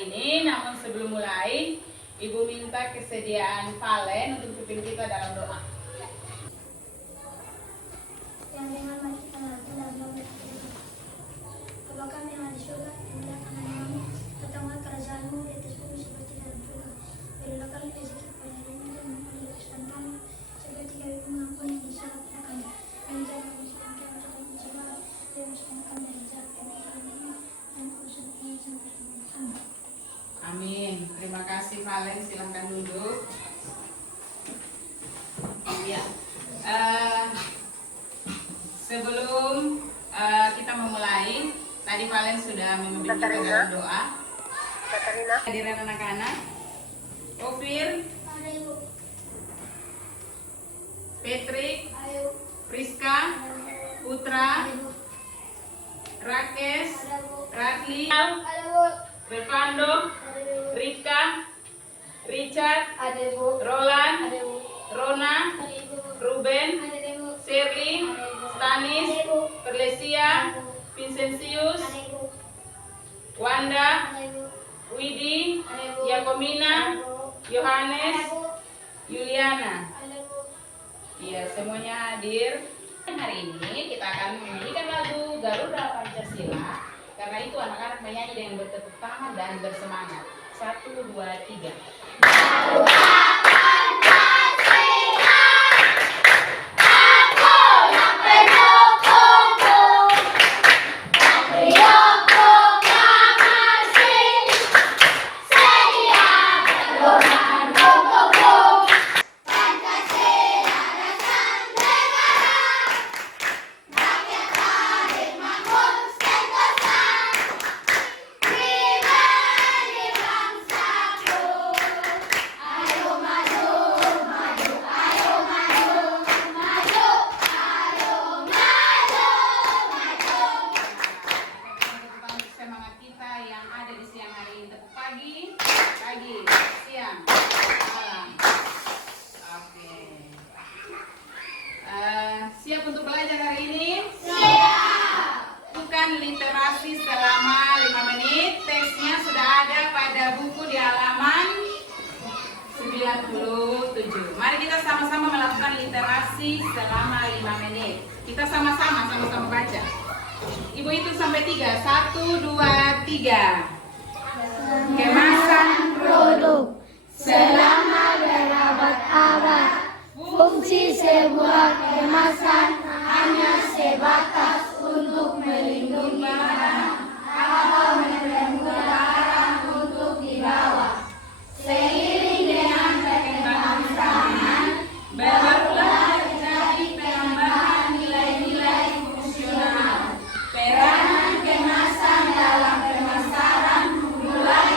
hari ini. Namun sebelum mulai, Ibu minta kesediaan Valen untuk pimpin kita dalam doa. Yang dengan mari kita lakukan dalam doa. Bapa kami yang ada di surga, dimuliakan namamu, datanglah kerajaanmu di atas bumi seperti dalam surga. Berilah kami rezeki pada hari ini dan mengampuni kesalahan kami, seperti kami mengampuni yang bersalah pada kami. Dan jangan kami sampai kami masuk penjara, dan masukkan kami dari jalan kami dan urusan kami sampai kami. Amin. Terima kasih Valen, silahkan duduk. Ya. Sebelum kita memulai, tadi Valen sudah memimpin kita dalam doa. Hadirin anak-anak, Ofir, Patrick, Priska, Putra, Rakes, Ratli, Revando, Rika, Richard, Roland, Rona, Ruben, Shirley, Stanis, Perlesia, Vincentius, Wanda, Widi, Yakomina, Yohanes, Yuliana. Iya, semuanya hadir. Hari ini kita akan menyanyikan lagu Garuda Pancasila. Karena itu anak-anak menyanyi dengan bertepuk tangan dan bersemangat. 1, 2, 3. Garuda Pancasila, aku yang pendukungmu. Patriot proklamasi, sedia berkorban untukmu. Pancasila dasar negara, rakyat hadir makmur sentosa. Pribadi bangsaku, ayo maju, maju, ayo maju, maju, ayo maju, maju. Semangat kita yang ada di siang hari ini. Pagi, siang, malam. Oke. Siap untuk belajar hari ini? Siap. Bukan literasi selama 5 menit. Teksnya sudah ada pada buku di halaman 97. Mari kita sama-sama melakukan literasi selama 5 menit. Kita sama-sama baca. Ibu hitung sampai 3. 1, 2, 3. Kemasan Produk selama berabad-abad, fungsi sebuah kemasan hanya sebatas untuk melindungi barang atau melindungi barang untuk dibawa. Seiring dengan perkembangan zaman, barulah terjadi penambahan nilai-nilai fungsional. Peranan kemasan dalam pemasaran mulai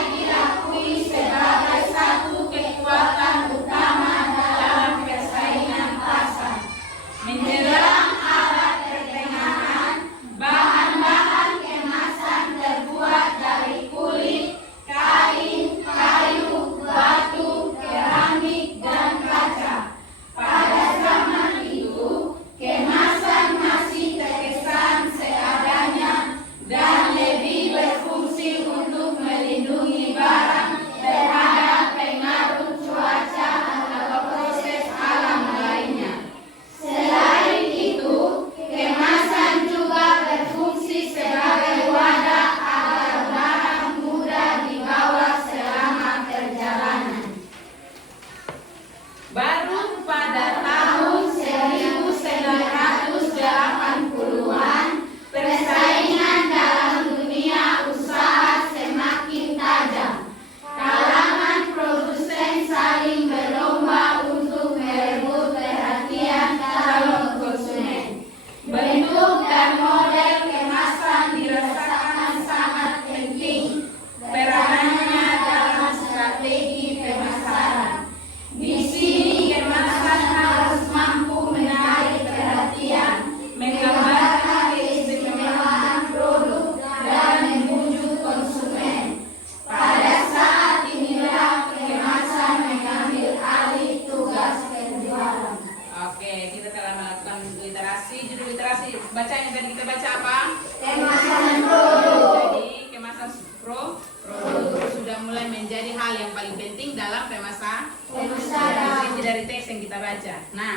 dari teks yang kita baca. Nah,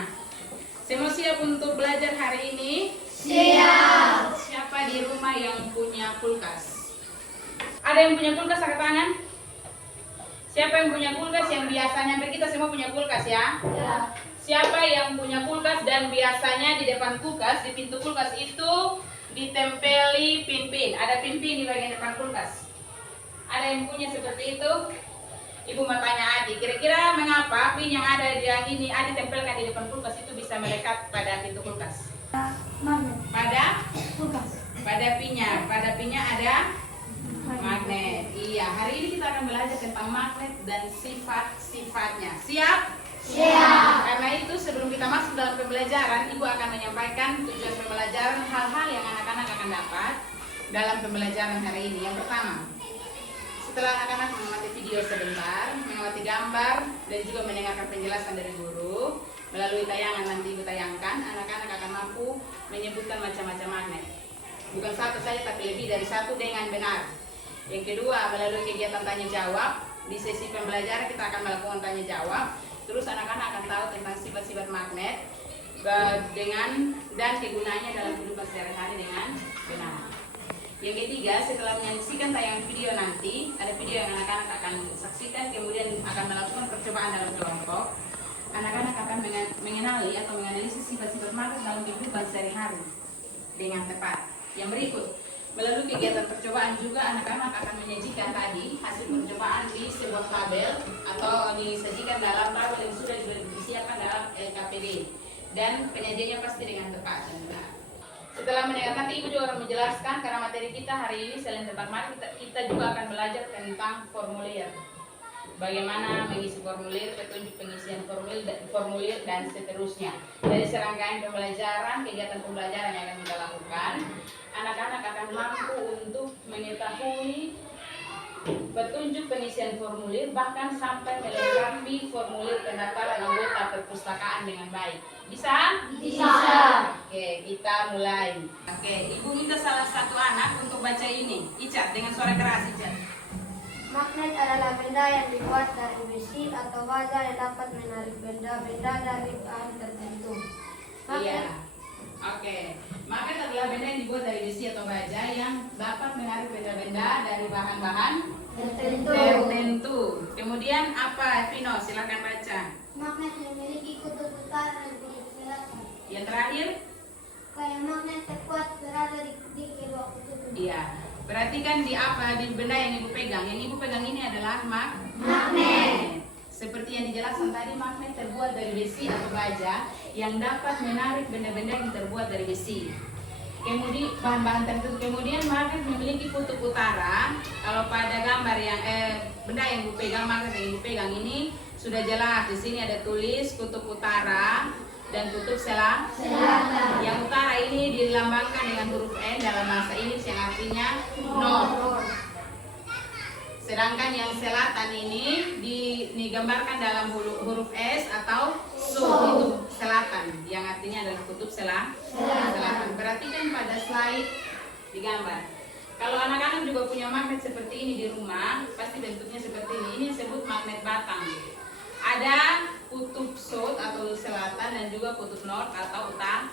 semua siap untuk belajar hari ini? Siap. Siapa di rumah yang punya kulkas? Ada yang punya kulkas angkat tangan? Siapa yang punya kulkas yang biasanya, hampir kita semua punya kulkas ya? Ya. Siapa yang punya kulkas dan biasanya di depan kulkas, di pintu kulkas itu ditempeli pin-pin. Ada pin-pin di bagian depan kulkas. Ada yang punya seperti itu? Ibu mau tanya Adi, kira-kira mengapa pin yang ada di yang ini Adi tempelkan di depan kulkas itu bisa melekat pada pintu kulkas? Magnet. Pada Kulkas. pinnya ada magnet. Iya, hari ini kita akan belajar tentang magnet dan sifat-sifatnya. Siap? Siap. Karena itu sebelum kita masuk dalam pembelajaran, Ibu akan menyampaikan tujuan pembelajaran, hal-hal yang anak-anak akan dapat dalam pembelajaran hari ini. Yang pertama, setelah anak-anak mengamati video sebentar, mengamati gambar, dan juga mendengarkan penjelasan dari guru, melalui tayangan nanti Ibu tayangkan, anak-anak akan mampu menyebutkan macam-macam magnet. Bukan satu saja, tapi lebih dari satu dengan benar. Yang kedua, melalui kegiatan tanya jawab, di sesi pembelajaran kita akan melakukan tanya jawab. Terus anak-anak akan tahu tentang sifat-sifat magnet dan kegunaannya dalam kehidupan sehari-hari dengan benar. Yang ketiga, setelah menyaksikan tayangan video nanti, ada video yang anak-anak akan saksikan, kemudian akan melakukan percobaan dalam kelompok. Anak-anak akan mengenali atau menganalisis sifat-sifat magnet dalam kehidupan sehari-hari dengan tepat. Yang berikut, melalui kegiatan percobaan juga anak-anak akan menyajikan tadi hasil percobaan di sebuah tabel atau disajikan dalam tabel yang sudah disiapkan dalam LKPD, dan penyajiannya pasti dengan tepat dan benar. Setelah mendengarkan, Ibu juga akan menjelaskan karena materi kita hari ini selain tentang magnet, kita juga akan belajar tentang formulir. Bagaimana mengisi formulir, petunjuk pengisian formulir dan seterusnya. Dari serangkaian pembelajaran, kegiatan pembelajaran yang akan kita lakukan, anak-anak akan mampu untuk mengetahui petunjuk pengisian formulir, bahkan sampai melengkapi formulir pendaftaran anggota perpustakaan dengan baik. Bisa? Bisa. Oke, kita mulai. Oke, Ibu minta salah satu anak untuk baca ini. Icat, dengan suara keras, Icat. Magnet adalah benda yang dibuat dari besi atau baja yang dapat menarik benda-benda dari bahan tertentu. Iya. Oke. Magnet adalah benda yang dibuat dari besi atau baja yang dapat menarik benda-benda dari bahan-bahan tertentu. Kemudian apa, Vino? Silakan baca. Magnet memiliki kutub utara dan kutub selatan. Yang terakhir? Kayak magnet terkuat berada di kedua kutub. Iya. Perhatikan di benda yang Ibu pegang. Yang Ibu pegang ini adalah Magnet. Seperti yang dijelaskan tadi, magnet terbuat dari besi atau baja yang dapat menarik benda-benda yang terbuat dari besi. Kemudian bahan-bahan tertentu. Kemudian magnet memiliki kutub utara. Kalau pada gambar yang benda yang Ibu pegang, magnet yang Ibu pegang ini sudah jelas. Di sini ada tulis kutub utara dan kutub selatan. Yang utara ini dilambangkan dengan huruf N dalam bahasa Inggris yang artinya north. Sedangkan yang selatan ini digambarkan dalam huruf S atau south, itu selatan, yang artinya adalah kutub selatan. Perhatikan pada slide digambar. Kalau anak-anak juga punya magnet seperti ini di rumah, pasti bentuknya seperti ini. Ini disebut magnet batang. Ada kutub south atau selatan dan juga kutub north atau utara.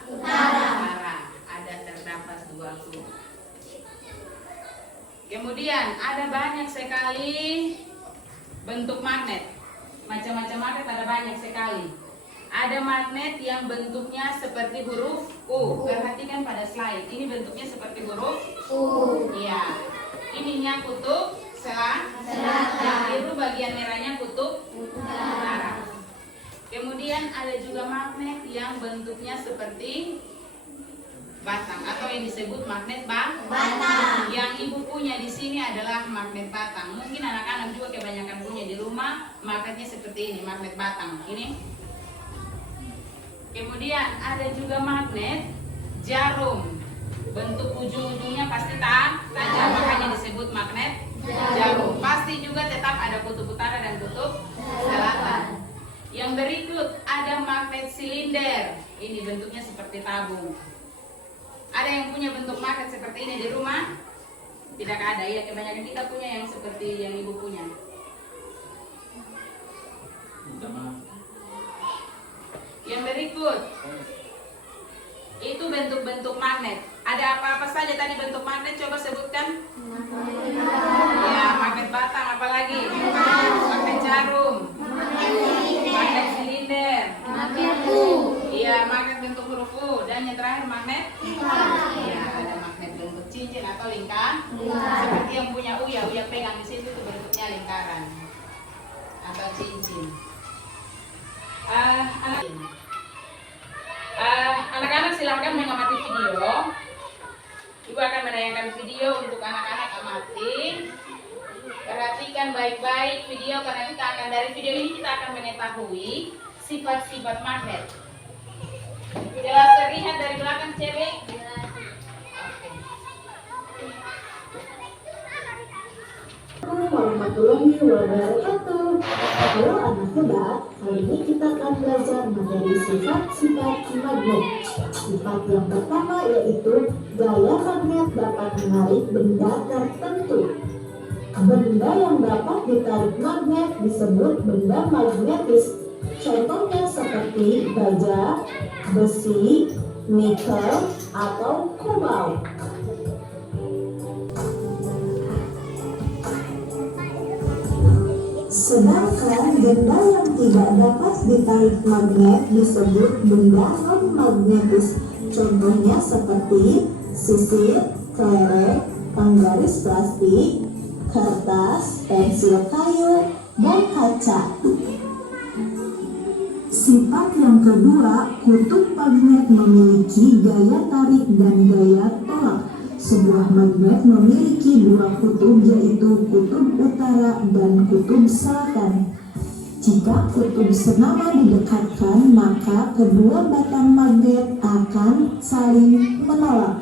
Ada terdapat dua kutub. Kemudian ada banyak sekali bentuk magnet. Macam-macam magnet ada banyak sekali. Ada magnet yang bentuknya seperti huruf U. Perhatikan pada slide. Ini bentuknya seperti huruf U. Iya. Ininya kutub selatan. Yang biru bagian merahnya kutub utara. Kemudian ada juga magnet yang bentuknya seperti batang atau yang disebut magnet batang. Yang Ibu punya di sini adalah magnet batang. Mungkin anak-anak juga kebanyakan punya di rumah magnetnya seperti ini, magnet batang. Ini. Kemudian ada juga magnet jarum. Bentuk ujung-ujungnya pasti tajam, makanya disebut magnet jarum. Pasti juga tetap ada kutub utara dan kutub selatan. Yang berikut ada magnet silinder. Ini bentuknya seperti tabung. Ada yang punya bentuk magnet seperti ini di rumah? Tidak ada. Ya, kebanyakan kita punya yang seperti yang Ibu punya. tadi bentuk magnet? Coba sebutkan. Ya, magnet batang, apa lagi? Magnet jarum, magnet silinder, iya, magnet bentuk huruf U, dan yang terakhir magnet. Iya, ada magnet bentuk cincin atau lingkaran. Seperti yang punya Uya, Uya pegang di situ itu bentuknya lingkaran atau cincin. Anak-anak silahkan mengamati video. Ibu akan menayangkan video untuk anak-anak amati. Perhatikan baik-baik video karena kita akan dari video ini kita akan mengetahui sifat-sifat magnet. Jelas terlihat dari belakang cewek? Assalamualaikum warahmatullahi wabarakatuh. Halo anak muda, kali ini kita akan belajar mengenai sifat-sifat magnet. Sifat yang pertama yaitu gaya magnet dapat menarik benda tertentu. Benda yang dapat ditarik magnet disebut benda magnetis. Contohnya seperti baja, besi, nikel, atau kobalt. Sedangkan benda yang tidak dapat ditarik magnet disebut benda non-magnetis. Contohnya seperti sisir, kelereng, penggaris plastik, kertas, pensil kayu, dan kaca. Sifat yang kedua, kutub magnet memiliki gaya tarik dan gaya tolak. Sebuah magnet memiliki dua kutub yaitu kutub utara dan kutub selatan. Jika kutub senama didekatkan, maka kedua batang magnet akan saling menolak.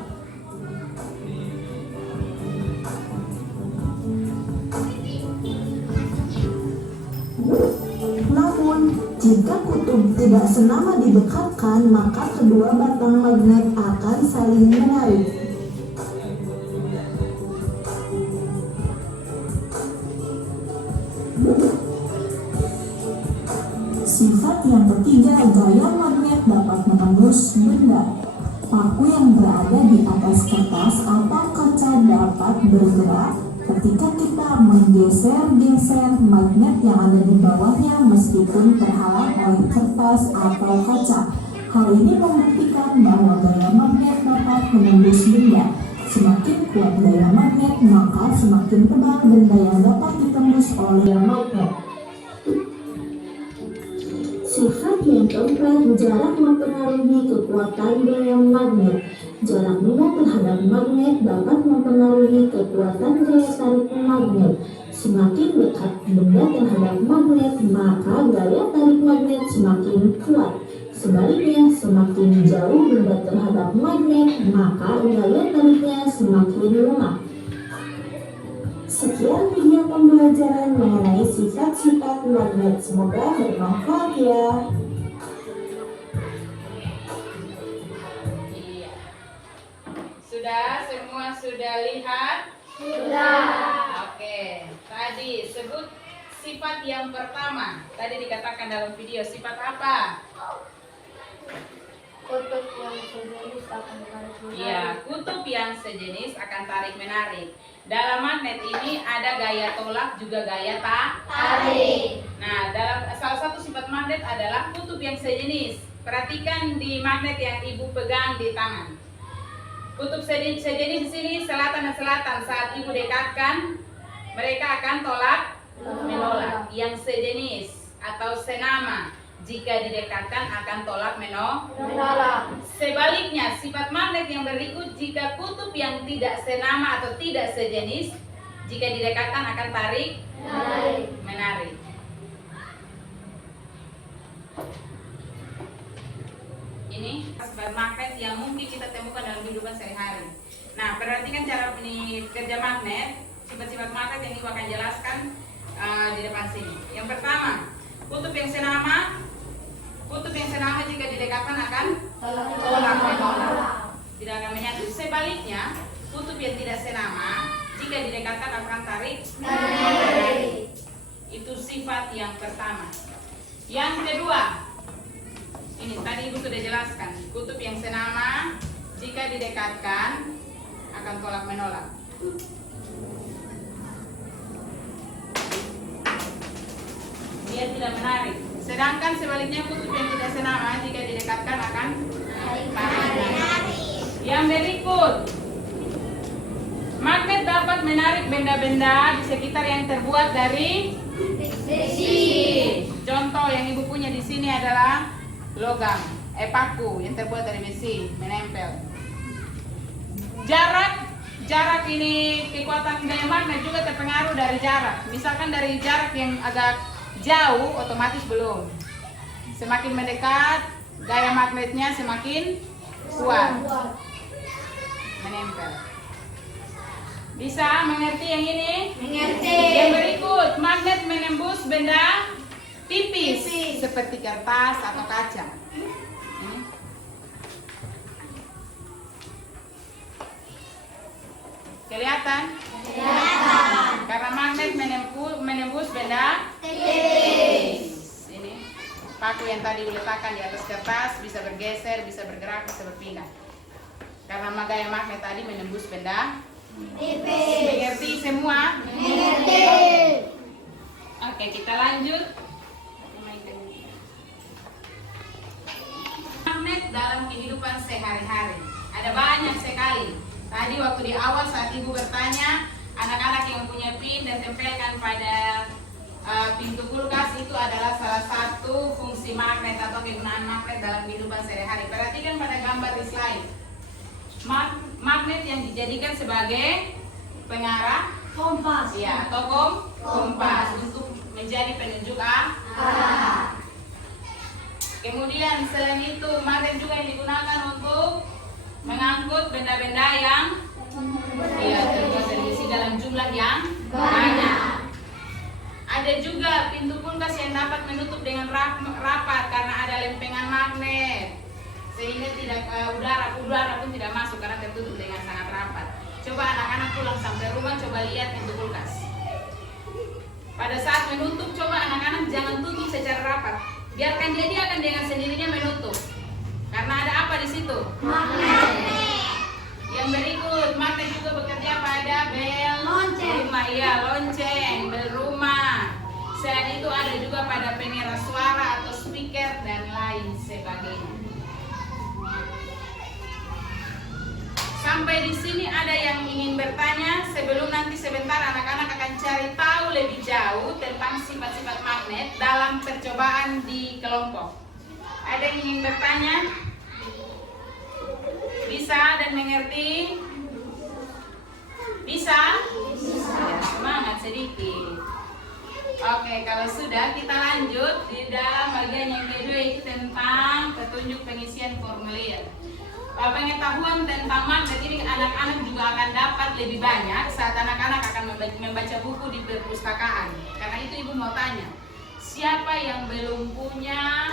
Namun, jika kutub tidak senama didekatkan, maka kedua batang magnet akan saling menarik. Sifat yang ketiga, gaya magnet dapat menembus benda. Paku yang berada di atas kertas atau kaca dapat bergerak ketika kita menggeser-geser magnet yang ada di bawahnya meskipun terhalang oleh kertas atau kaca. Hal ini membuktikan bahwa gaya magnet dapat menembus benda. Semakin kuat gaya magnet, maka semakin tebal benda yang dapat ditembus oleh magnet. Sifat yang keempat, jarak mempengaruhi kekuatan gaya magnet. Jarak benda terhadap magnet dapat mempengaruhi kekuatan gaya tarik magnet. Semakin dekat benda terhadap magnet, maka gaya tarik magnet semakin kuat. Sebaliknya, semakin jauh benda terhadap magnet, maka gaya tariknya semakin lemah. Sekian video pembelajaran mengenai sifat-sifat magnet. Semoga bermanfaat ya. Iya. Sudah, semua sudah lihat? Sudah. Oke, tadi sebut sifat yang pertama. Tadi dikatakan dalam video, sifat apa? Kutub yang sejenis akan tarik menarik. Iya, kutub yang sejenis akan tarik menarik. Dalam magnet ini ada gaya tolak juga gaya tarik. Nah, dalam salah satu sifat magnet adalah kutub yang sejenis. Perhatikan di magnet yang ibu pegang di tangan. Kutub sejenis di sini selatan dan selatan. Saat ibu dekatkan, mereka akan tolak menolak. Yang sejenis atau senama, jika didekatkan akan tolak menolak. Sebaliknya, sifat magnet yang berikut, jika kutub yang tidak senama atau tidak sejenis, jika didekatkan akan tarik menarik. Ini sifat magnet yang mungkin kita temukan dalam kehidupan sehari-hari. Nah, perhatikan cara ini kerja magnet, sifat-sifat magnet yang ibu akan jelaskan di depan sini. Yang pertama, kutub yang senama. Kutub yang senama jika didekatkan akan tolak menolak, tidak akan menyatu. Sebaliknya, kutub yang tidak senama jika didekatkan akan tarik menarik. Itu sifat yang pertama. Yang kedua, ini tadi ibu sudah jelaskan. Kutub yang senama jika didekatkan akan tolak menolak. Dia tidak menarik. Sedangkan sebaliknya kutub yang tidak senama jika didekatkan akan menarik. Yang berikut, magnet dapat menarik benda-benda di sekitar yang terbuat dari besi. Contoh yang ibu punya di sini adalah logam, paku yang terbuat dari besi, menempel. Jarak ini kekuatan gaya magnet juga terpengaruh dari jarak. Misalkan dari jarak yang agak jauh, otomatis belum. Semakin mendekat, gaya magnetnya semakin kuat, menempel. Bisa mengerti yang ini? Mengerti. Yang berikut, magnet menembus benda tipis seperti kertas atau kaca. Ini. Kelihatan? Kelihatan. Karena magnet menembus benda tipis. Ini paku yang tadi diletakkan di atas kertas bisa bergeser, bisa bergerak, bisa berpindah. Karena gaya magnet tadi menembus benda tipis. Mengerti semua? Mengerti. Oke, kita lanjut. Magnet dalam kehidupan sehari-hari ada banyak sekali. Tadi waktu di awal saat ibu bertanya, anak-anak yang punya pin dan tempelkan pada pintu kulkas itu adalah salah satu fungsi magnet atau kegunaan magnet dalam kehidupan sehari-hari. Perhatikan pada gambar di slide. Magnet yang dijadikan sebagai pengarah Kompas. ya, atau kompas untuk menjadi penunjuk arah. Kemudian selain itu magnet juga yang digunakan untuk mengangkut benda-benda yang terbuat dari besi dalam jumlah yang banyak. Ada juga pintu kulkas yang dapat menutup dengan rapat karena ada lempengan magnet, sehingga tidak udara pun tidak masuk karena tertutup dengan sangat rapat. Coba anak-anak pulang sampai rumah, coba lihat pintu kulkas. Pada saat menutup, coba anak-anak jangan tutup secara rapat. Biarkan dia akan dengan sendirinya menutup. Karena ada apa di situ? Magnet. Yang berikut, magnet juga bekerja pada bel rumah, ya, lonceng, bel rumah. Selain itu ada juga pada pengeras suara atau speaker dan lain sebagainya. Sampai di sini ada yang ingin bertanya sebelum nanti sebentar anak-anak akan cari tahu lebih jauh tentang sifat-sifat magnet dalam percobaan di kelompok. Ada yang ingin bertanya? Bisa dan mengerti? Bisa? Ya, semangat sedikit. Oke, kalau sudah kita lanjut di dalam bagian yang kedua itu tentang petunjuk pengisian formulir. Pengetahuan tentang magnet ini anak-anak juga akan dapat lebih banyak saat anak-anak akan membaca buku di perpustakaan. Karena itu ibu mau tanya, siapa yang belum punya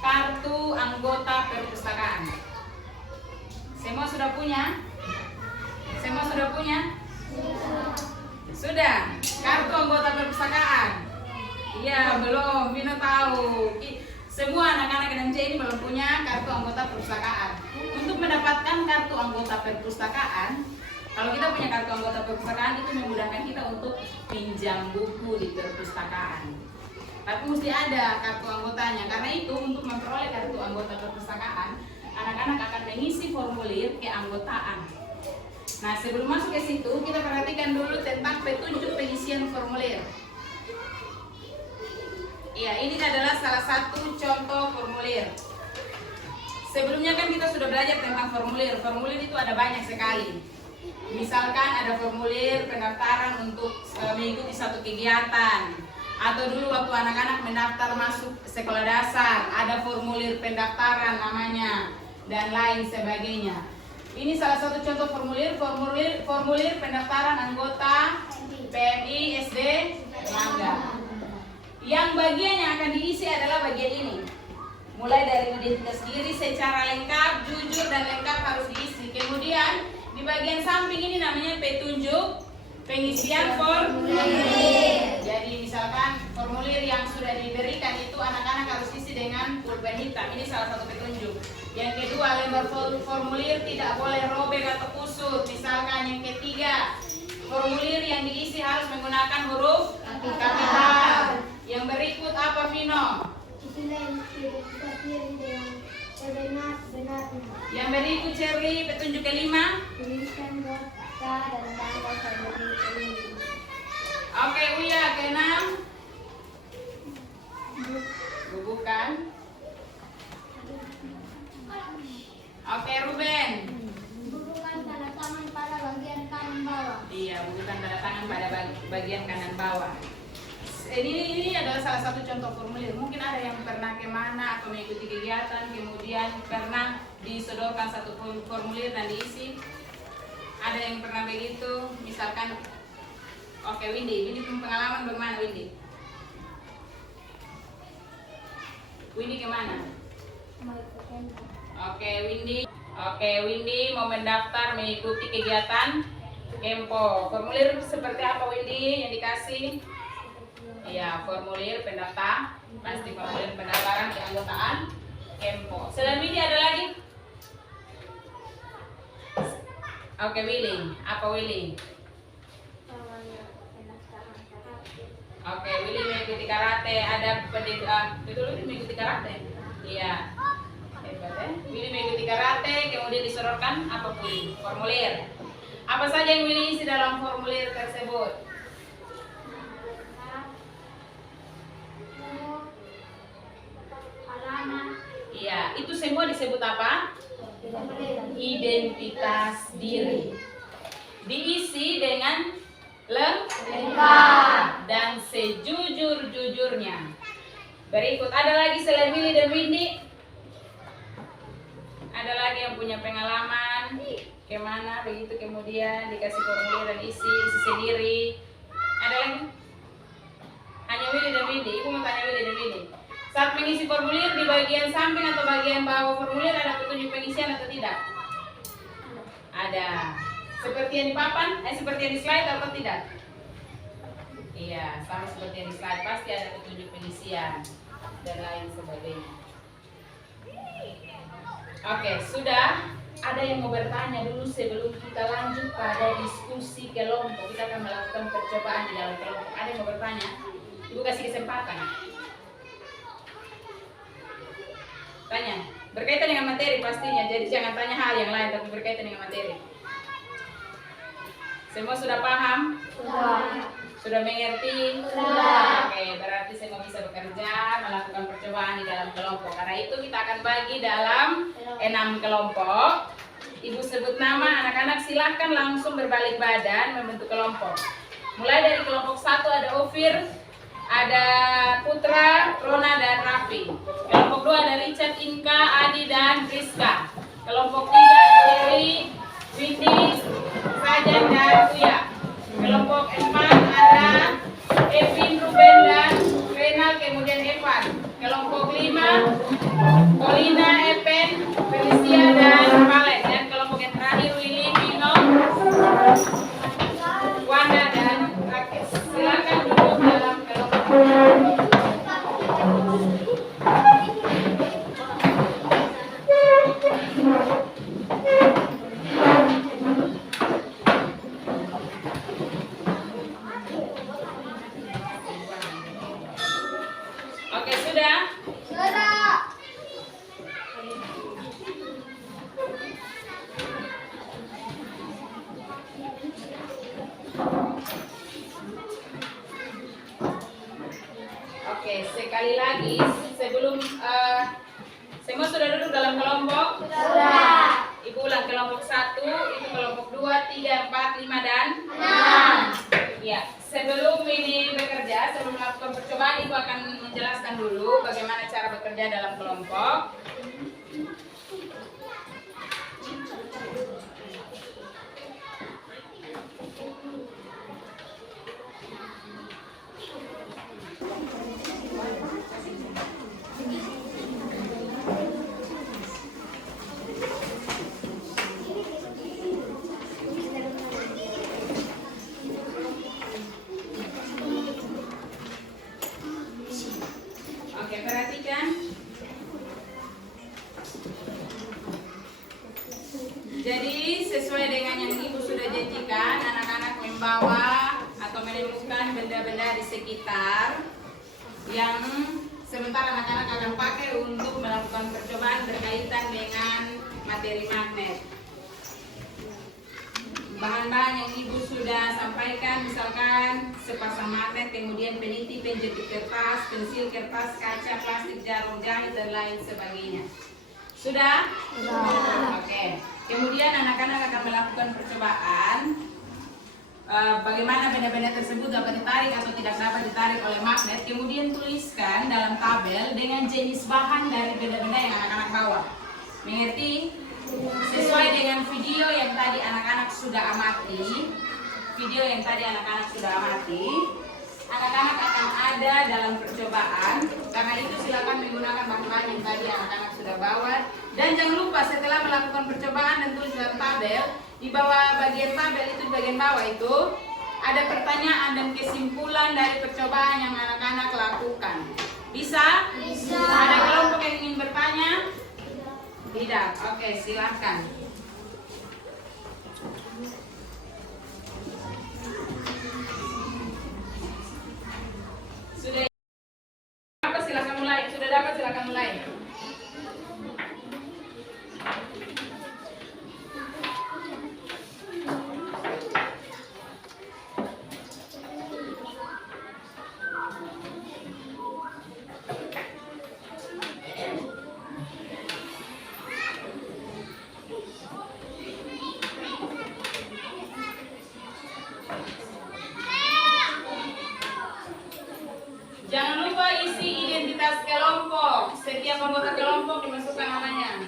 kartu anggota perpustakaan? Semua sudah punya? Semua sudah punya? Sudah. Kartu anggota perpustakaan? Iya, belum. Bina tahu. Semua anak-anak NMC ini belum punya kartu anggota perpustakaan. Untuk mendapatkan kartu anggota perpustakaan, kalau kita punya kartu anggota perpustakaan itu memudahkan kita untuk pinjam buku di perpustakaan. Tapi mesti ada kartu anggotanya. Karena itu untuk memperoleh kartu anggota perpustakaan, anak-anak akan mengisi formulir keanggotaan. Nah, sebelum masuk ke situ, kita perhatikan dulu tentang petunjuk pengisian formulir. Ya, ini adalah salah satu contoh formulir. Sebelumnya kan kita sudah belajar tentang formulir. Formulir itu ada banyak sekali. Misalkan ada formulir pendaftaran untuk mengikuti satu kegiatan. Atau dulu waktu anak-anak mendaftar masuk sekolah dasar, ada formulir pendaftaran namanya, dan lain sebagainya. Ini salah satu contoh formulir pendaftaran anggota PMI SD Mangga. Yang bagian yang akan diisi adalah bagian ini. Mulai dari identitas diri secara lengkap, jujur dan lengkap harus diisi. Kemudian di bagian samping ini namanya petunjuk pengisian formulir. Jadi misalkan formulir yang sudah diberikan itu anak-anak harus isi dengan pulpen hitam. Ini salah satu petunjuk. Yang kedua, lembar formulir tidak boleh robek atau kusut. dimaksud. Misalkan yang ketiga, formulir yang diisi harus menggunakan huruf kapital. Yang berikut apa, Vino? Itulah yang dipilih dengan sebenar-benarnya. Yang berikut, Cherly, petunjuk kelima. Tuliskan kata dan tanggal formulir ini. Oke, Uya, keenam. Bubukan. Oke, Ruben. Bubukan tanda tangan pada bagian kanan bawah. Iya, bubukan tanda tangan pada bagian kanan bawah. Ini adalah salah satu contoh formulir. Mungkin ada yang pernah kemana atau mengikuti kegiatan, kemudian pernah disodorkan satu formulir dan diisi. Ada yang pernah begitu, misalkan. Oke, Windy pengalaman bagaimana, Windy? Windy kemana? Oke, Windy mau mendaftar mengikuti kegiatan Kempo. Formulir seperti apa, Windy, yang dikasih? Iya, formulir pendaftar, pasti formulir pendaftaran keanggotaan Kempo. Selain Windy ada lagi? Oke, Willy. Apa Willy? Oke, Willy mengikuti karate. Ada betul Willy mengikuti karate? Iya. Hebat ya. Willy mengikuti karate, kemudian disodorkan apa Willy? Formulir. Apa saja yang Willy isi dalam formulir tersebut? Iya, itu semua disebut apa? Identitas diri. Diisi dengan lengkap dan sejujur-jujurnya. Berikut ada lagi selain Willy dan Windy. Ada lagi yang punya pengalaman kemana begitu kemudian dikasih formulir dan isi sendiri. Ada lagi? Hanya Willy dan Windy. Ibu mau tanya Willy dan Windy. Saat mengisi formulir di bagian samping atau bagian bawah formulir ada petunjuk pengisian atau tidak? Ada. Seperti yang di papan, seperti yang di slide atau tidak? Iya, sama seperti yang di slide, pasti ada petunjuk pengisian dan lain sebagainya. Oke, sudah. Ada yang mau bertanya dulu sebelum kita lanjut pada diskusi kelompok. Kita akan melakukan percobaan di dalam kelompok. Ada yang mau bertanya? Ibu kasih kesempatan. Tanya, berkaitan dengan materi pastinya. Jadi jangan tanya hal yang lain, tapi berkaitan dengan materi. Semua sudah paham? Sudah mengerti? Oke, berarti semua bisa bekerja, melakukan percobaan di dalam kelompok. Karena itu kita akan bagi dalam 6 kelompok. Ibu sebut nama, anak-anak silahkan langsung berbalik badan membentuk kelompok. Mulai dari kelompok 1 ada Ofir, ada Putra, Rona, dan Raffi. Kelompok 2 ada Richard, Inka, Adi, dan Rizka. Kelompok 3 ada Cherly, Windy, Fajan, dan Uya. Kelompok 4 ada Evin, Ruben, dan Renal, kemudian Evan. Kelompok 5 Polina, Epen, Felicia, dan Valen. Dan kelompok yang terakhir Willy, Vino, Wanda, dan Rakes. Silakan duduk dalam kelompok. Oke, sudah? Oke, sekali lagi sebelum semua sudah duduk dalam kelompok? Sudah. Ibu ulang, kelompok 1, itu kelompok 2, 3, 4, 5, dan 6. Ya, sebelum ini bekerja, sebelum melakukan percobaan, Ibu akan menjelaskan dulu bagaimana cara bekerja dalam kelompok. Oke, perhatikan. sekitar yang sebentar anak-anak akan pakai untuk melakukan percobaan berkaitan dengan materi magnet. Bahan-bahan yang Ibu sudah sampaikan, misalkan sepasang magnet, kemudian peniti, penjepit kertas, pensil kertas, kaca, plastik, jarum jahit, dan lain sebagainya. Sudah? Sudah. Oke. Kemudian anak-anak akan melakukan percobaan bagaimana benda-benda tersebut dapat ditarik atau tidak dapat ditarik oleh magnet. Kemudian tuliskan dalam tabel dengan jenis bahan dari benda-benda yang anak-anak bawa. Mengerti? Sesuai dengan video yang tadi anak-anak sudah amati. Anak-anak akan ada dalam percobaan. Karena itu silakan menggunakan bahan-bahan yang tadi anak-anak sudah bawa. Dan jangan lupa setelah melakukan percobaan dan tulis dalam tabel, di bawah bagian tabel itu, bagian bawah itu ada pertanyaan dan kesimpulan dari percobaan yang anak-anak lakukan. Bisa? Bisa. Ada kelompok yang ingin bertanya? Tidak. Oke, silakan. Sudah dapat, silakan mulai. Sudah dapat, silakan mulai. Jangan lupa isi identitas kelompok. Setiap anggota kelompok dimasukkan namanya.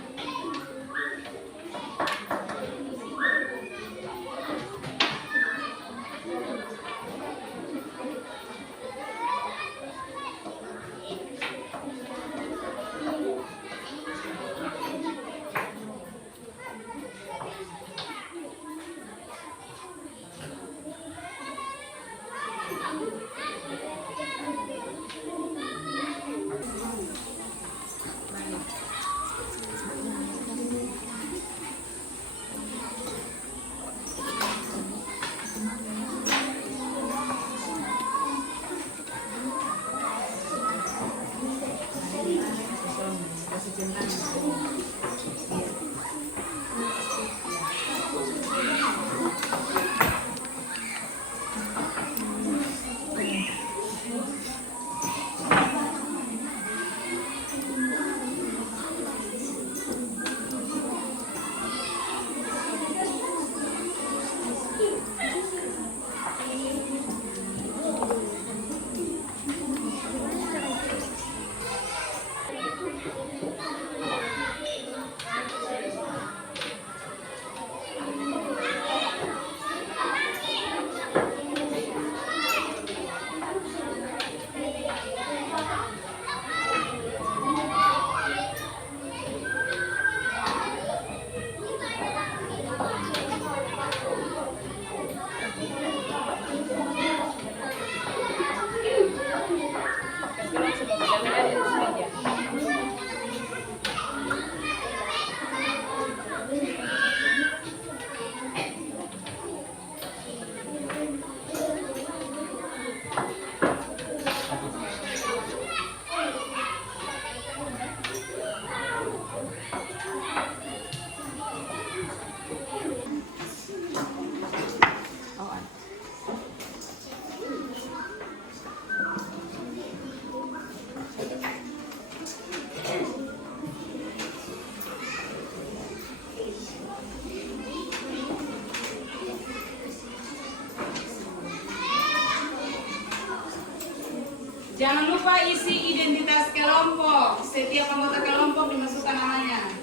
Jangan lupa isi identitas kelompok. Setiap anggota kelompok dimasukkan namanya.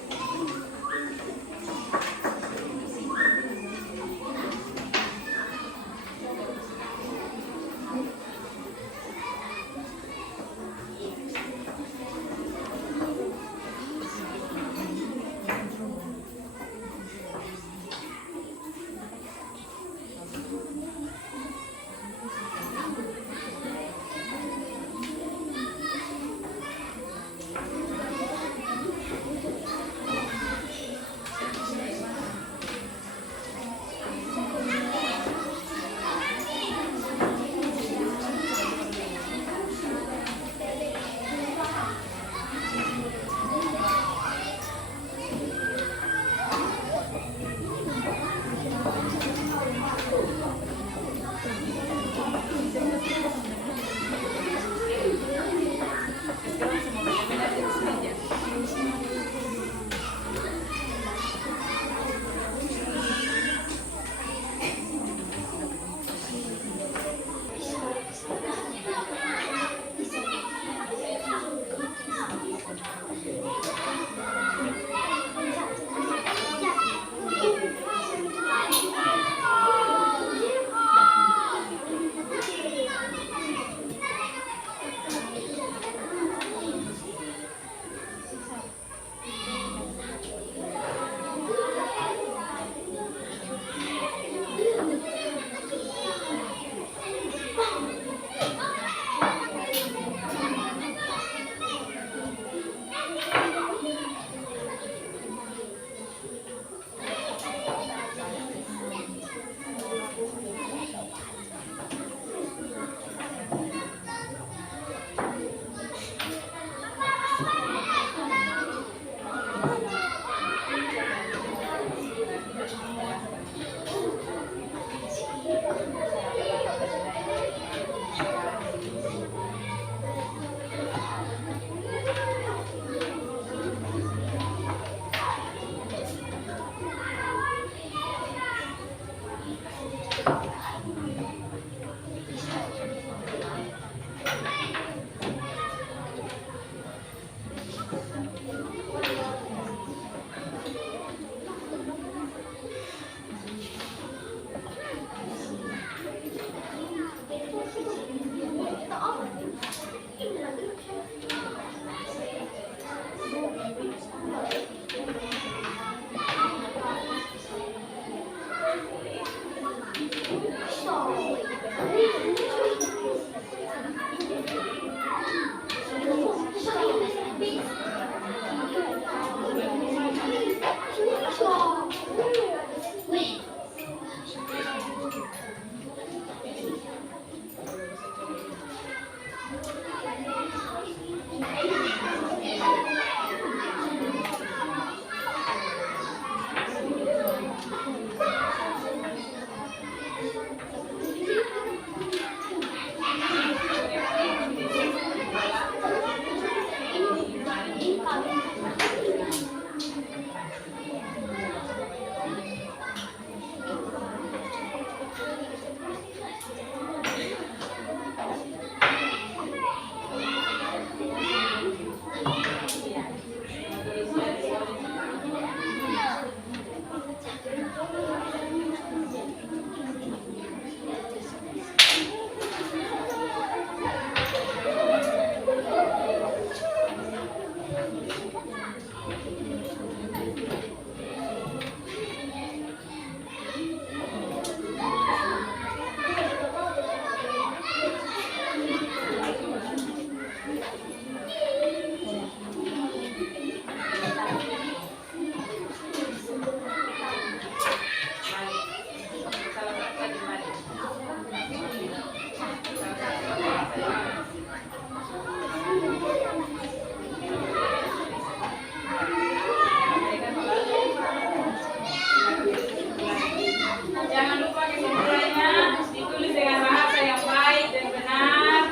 Jangan lupa kesimpulannya ditulis dengan bahasa yang baik dan benar,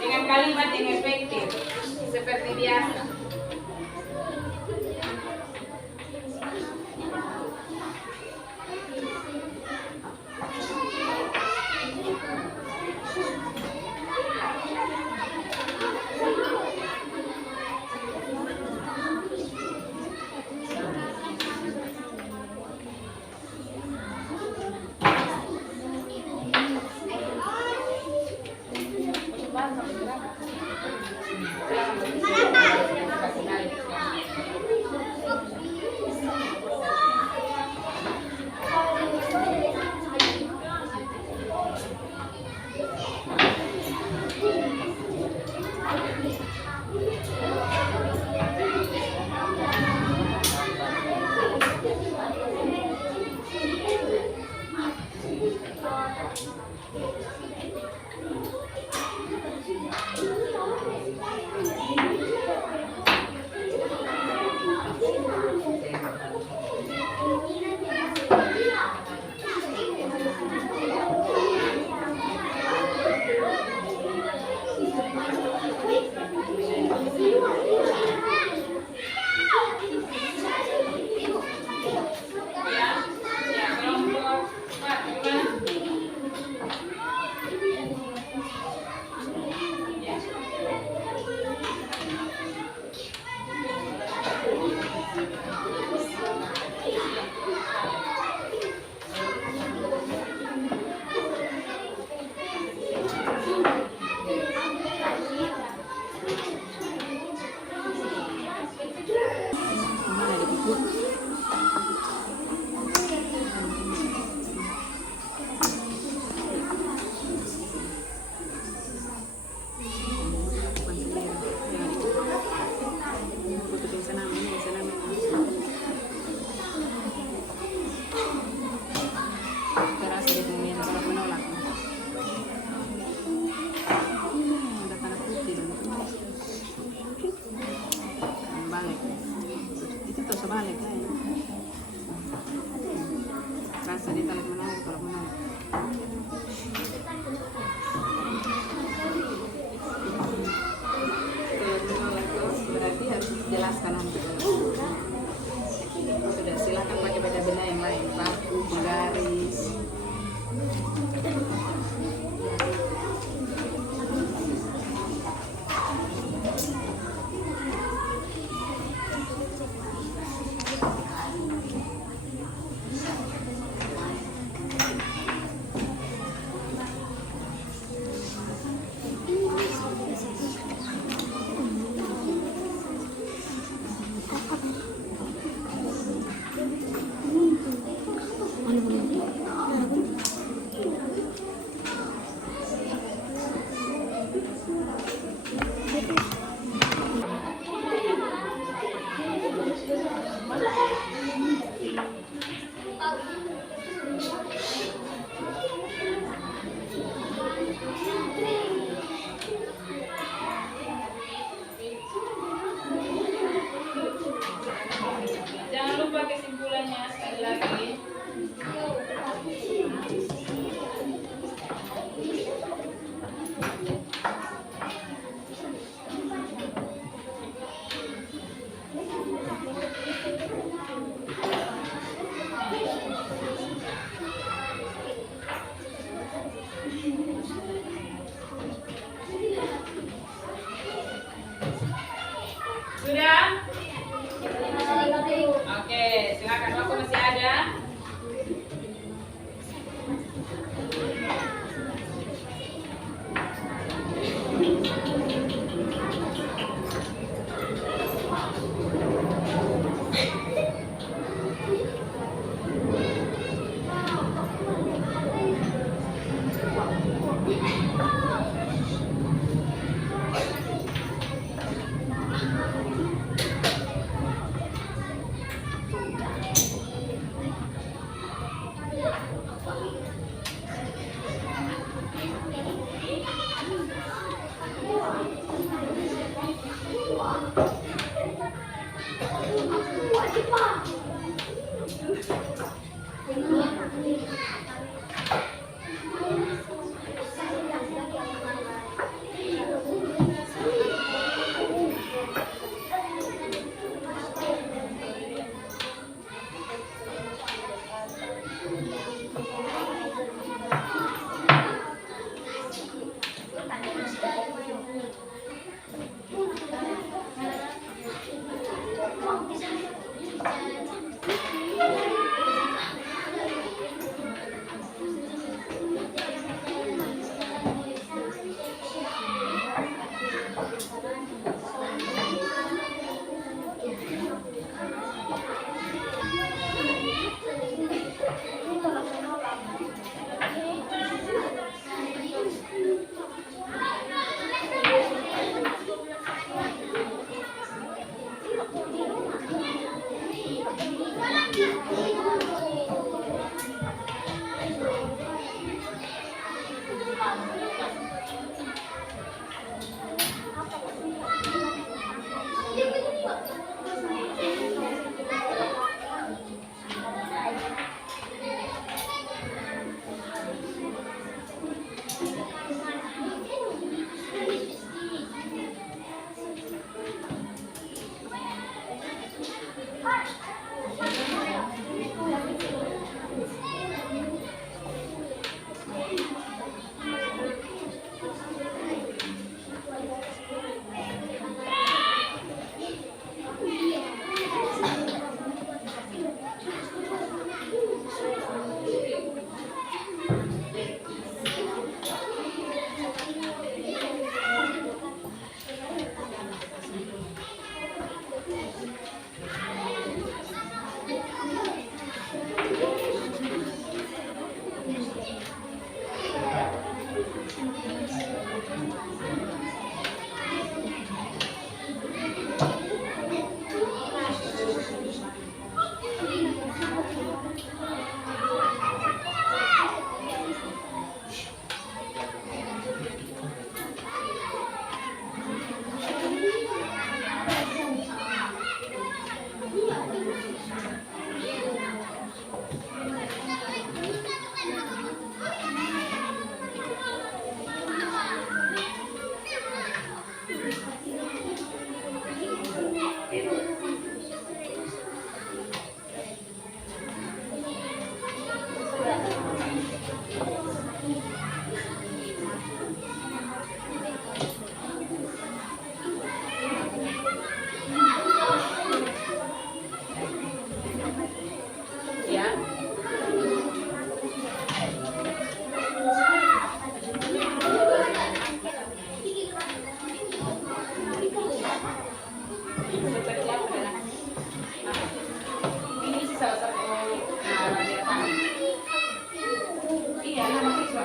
dengan kalimat yang efektif, seperti biasa. Sebalik aja. Rasa ditarik menarik kalau menarik. Kalau menolak itu berarti harus dijelaskan nanti. Sudah, silakan pakai baca benda yang lain, paku, garis. Boleh. Ya. Seperti apa ya? Nah, ini sih salah satu biasa. Iya, nama siswa.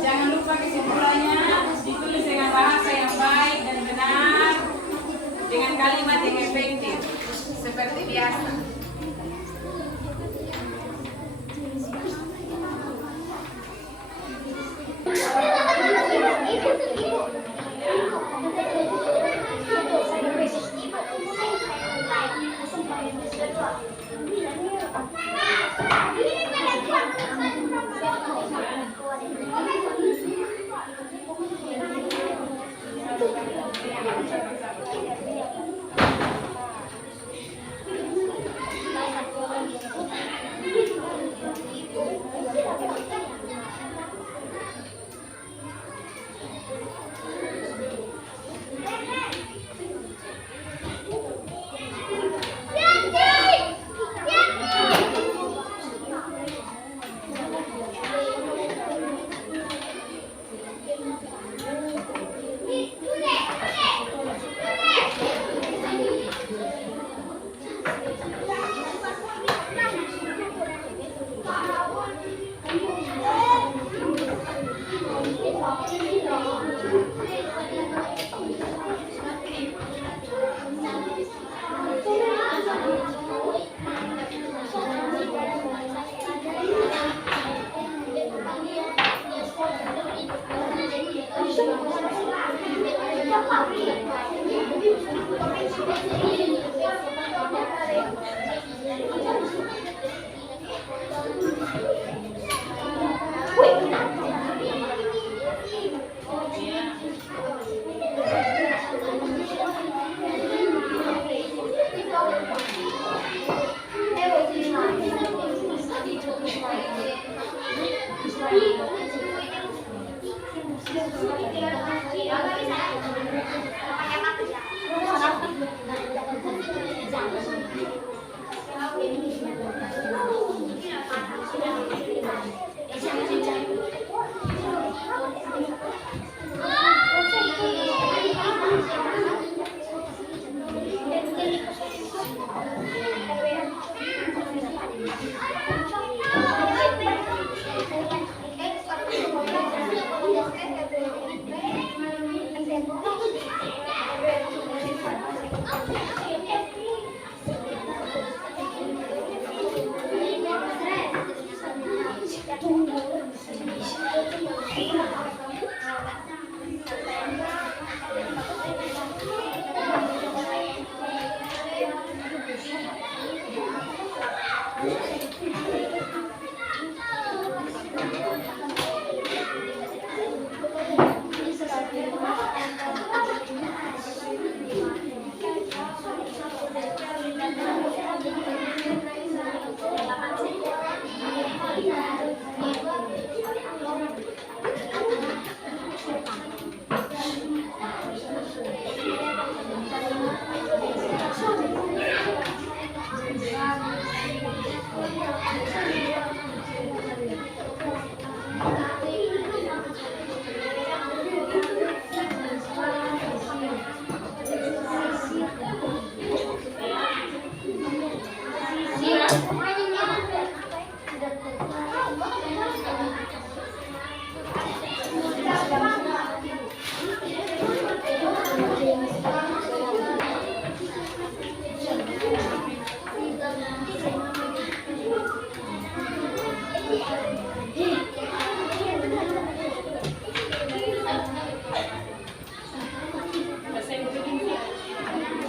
Jangan lupa kesimpulannya ditulis dengan bahasa yang baik dan benar, dengan kalimat yang efektif, seperti biasa.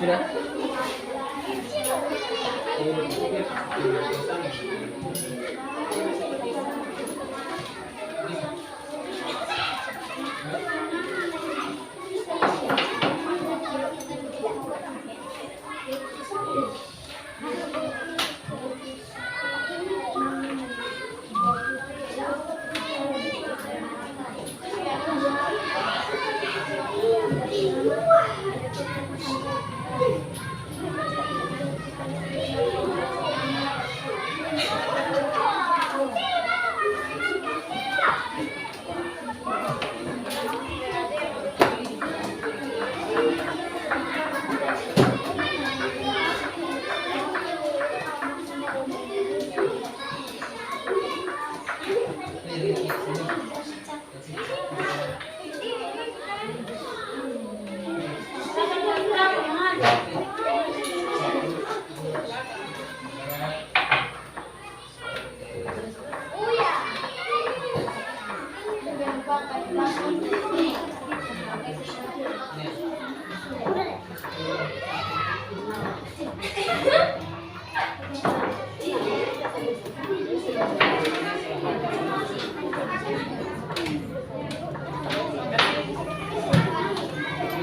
Sudah.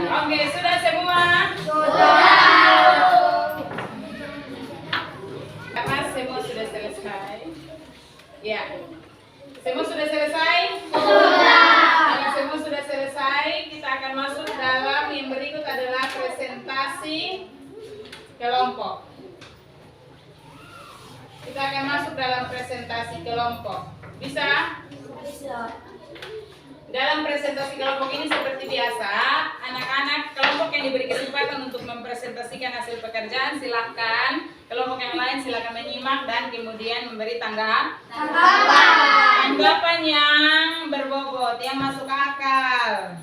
Oke, sudah semua? Karena semua sudah selesai. Ya. Semua sudah selesai? Karena semua sudah selesai, kita akan masuk dalam yang berikut adalah presentasi kelompok. Kita akan masuk dalam presentasi kelompok. Bisa? Dalam presentasi kelompok ini seperti biasa, anak-anak kelompok yang diberi kesempatan untuk mempresentasikan hasil pekerjaan silahkan, kelompok yang lain silahkan menyimak dan kemudian memberi tanggapan yang berbobot, yang masuk akal.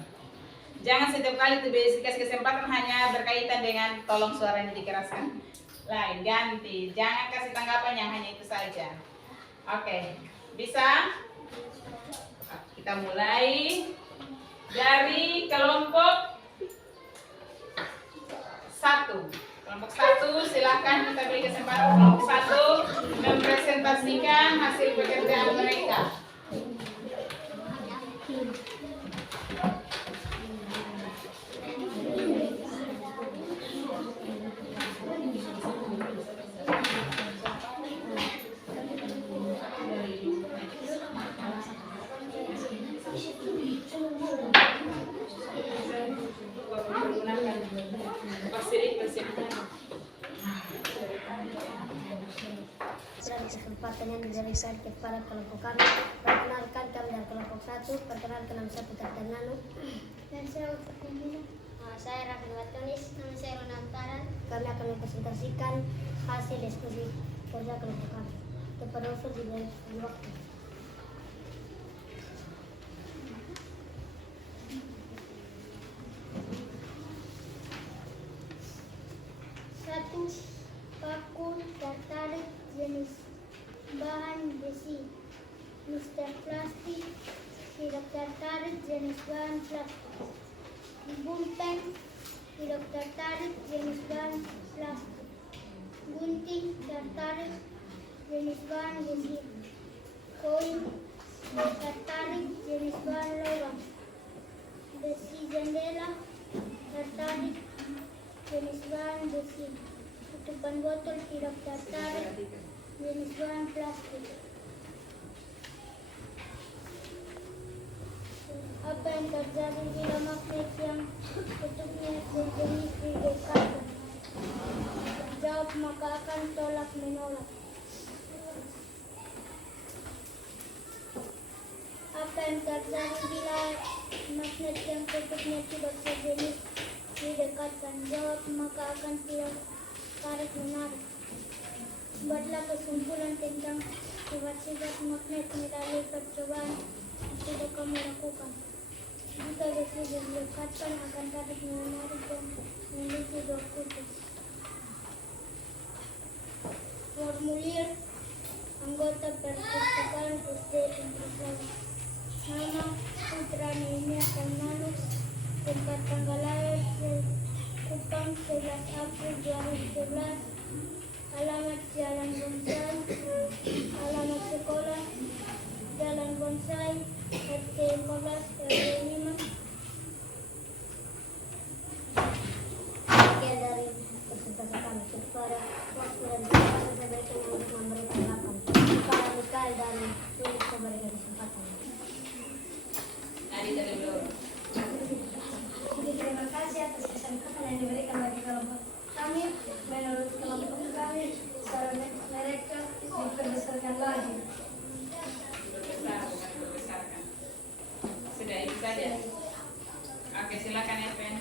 Jangan setiap kali dikasih kesempatan hanya berkaitan dengan tolong suaranya dikeraskan. Lain, ganti. Jangan kasih tanggapan yang hanya itu saja. Oke, bisa? Kita mulai dari kelompok 1. Kelompok 1 silakan kita beri kesempatan kelompok 1 mempresentasikan hasil pekerjaan mereka. Kesempatan yang diberikan kepada kelompok kami. Perkenalkan kami dari kelompok 1. Perkenalkan nama saya Putar dan Nanu. Dan saya Utara. Saya Raffi Watonis. Nama saya Rona Utara. Kami akan mempresentasikan hasil diskusi kerja kelompok kami. Kepada usul diberi waktu. Satu, paku tertarik jenis bahan besi, Mister Plastik tidak tertarik jenis bahan plastik, Bumpeng tidak tertarik jenis bahan plastik, Gunting tertarik jenis bahan besi, Koin tertarik jenis bahan logam, besi jendela tertarik jenis bahan besi, tutupan botol tidak tertarik jenis bahan plastik. Apa yang terjadi bila magnet yang tutupnya berjenis didekatkan? Jawab maka akan tolak menolak. Apa yang terjadi bila magnet yang tutupnya tidak sejenis didekatkan? Jawab maka akan tidak tarik menarik. Buatlah kesimpulan tentang sifat-sifat magnet melalui percobaan yang sudah kamu lakukan. Jika besi didekatkan akan tarik menarik dan memiliki dua kutub. Formulir anggota perpustakaan SD Indonesia. Nama Putra Nehemia Nanu, tempat tanggal lahir Kupang, April 2011. Alamat Jalan Bonsai. Alamat sekolah Jalan Bonsai, RT 15 RW 5. Sekian dari presentasi kami. Kepada waktu dan kesempatan saya berikan untuk memberikan tanggapan. Kepada Mikael dan Tulis saya berikan kesempatan. Adi dari dulu. Terima kasih atas kesempatan yang diberikan bagi kelompok kami. Menurut kelompok kami, suara mereka diperbesarkan lagi. Berbesar, bukan diperbesarkan. Sudah itu saja. Oke, silakan Evan.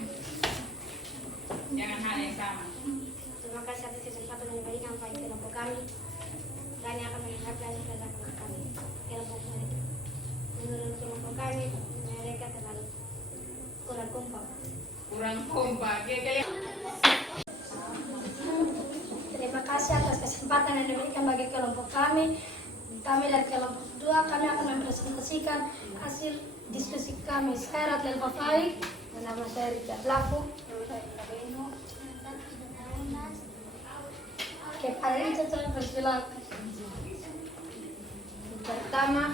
Jangan hal yang sama. Terima kasih atas kesempatan yang diberikan bagi kelompok kami. Kami akan menghadapkan kelompok kami. Kelompok mereka. Menurut kelompok kami, mereka terlalu kurang kompak. Kurang kompak. Ya, kalian. Terima kasih atas kesempatan yang diberikan bagi kelompok kami. Kami dari kelompok 2, kami akan mempresentasikan hasil diskusi kami. Saya Ratliel Fafaik, nama saya Rita Plafu. Kepada ini saya persilakan. Pertama,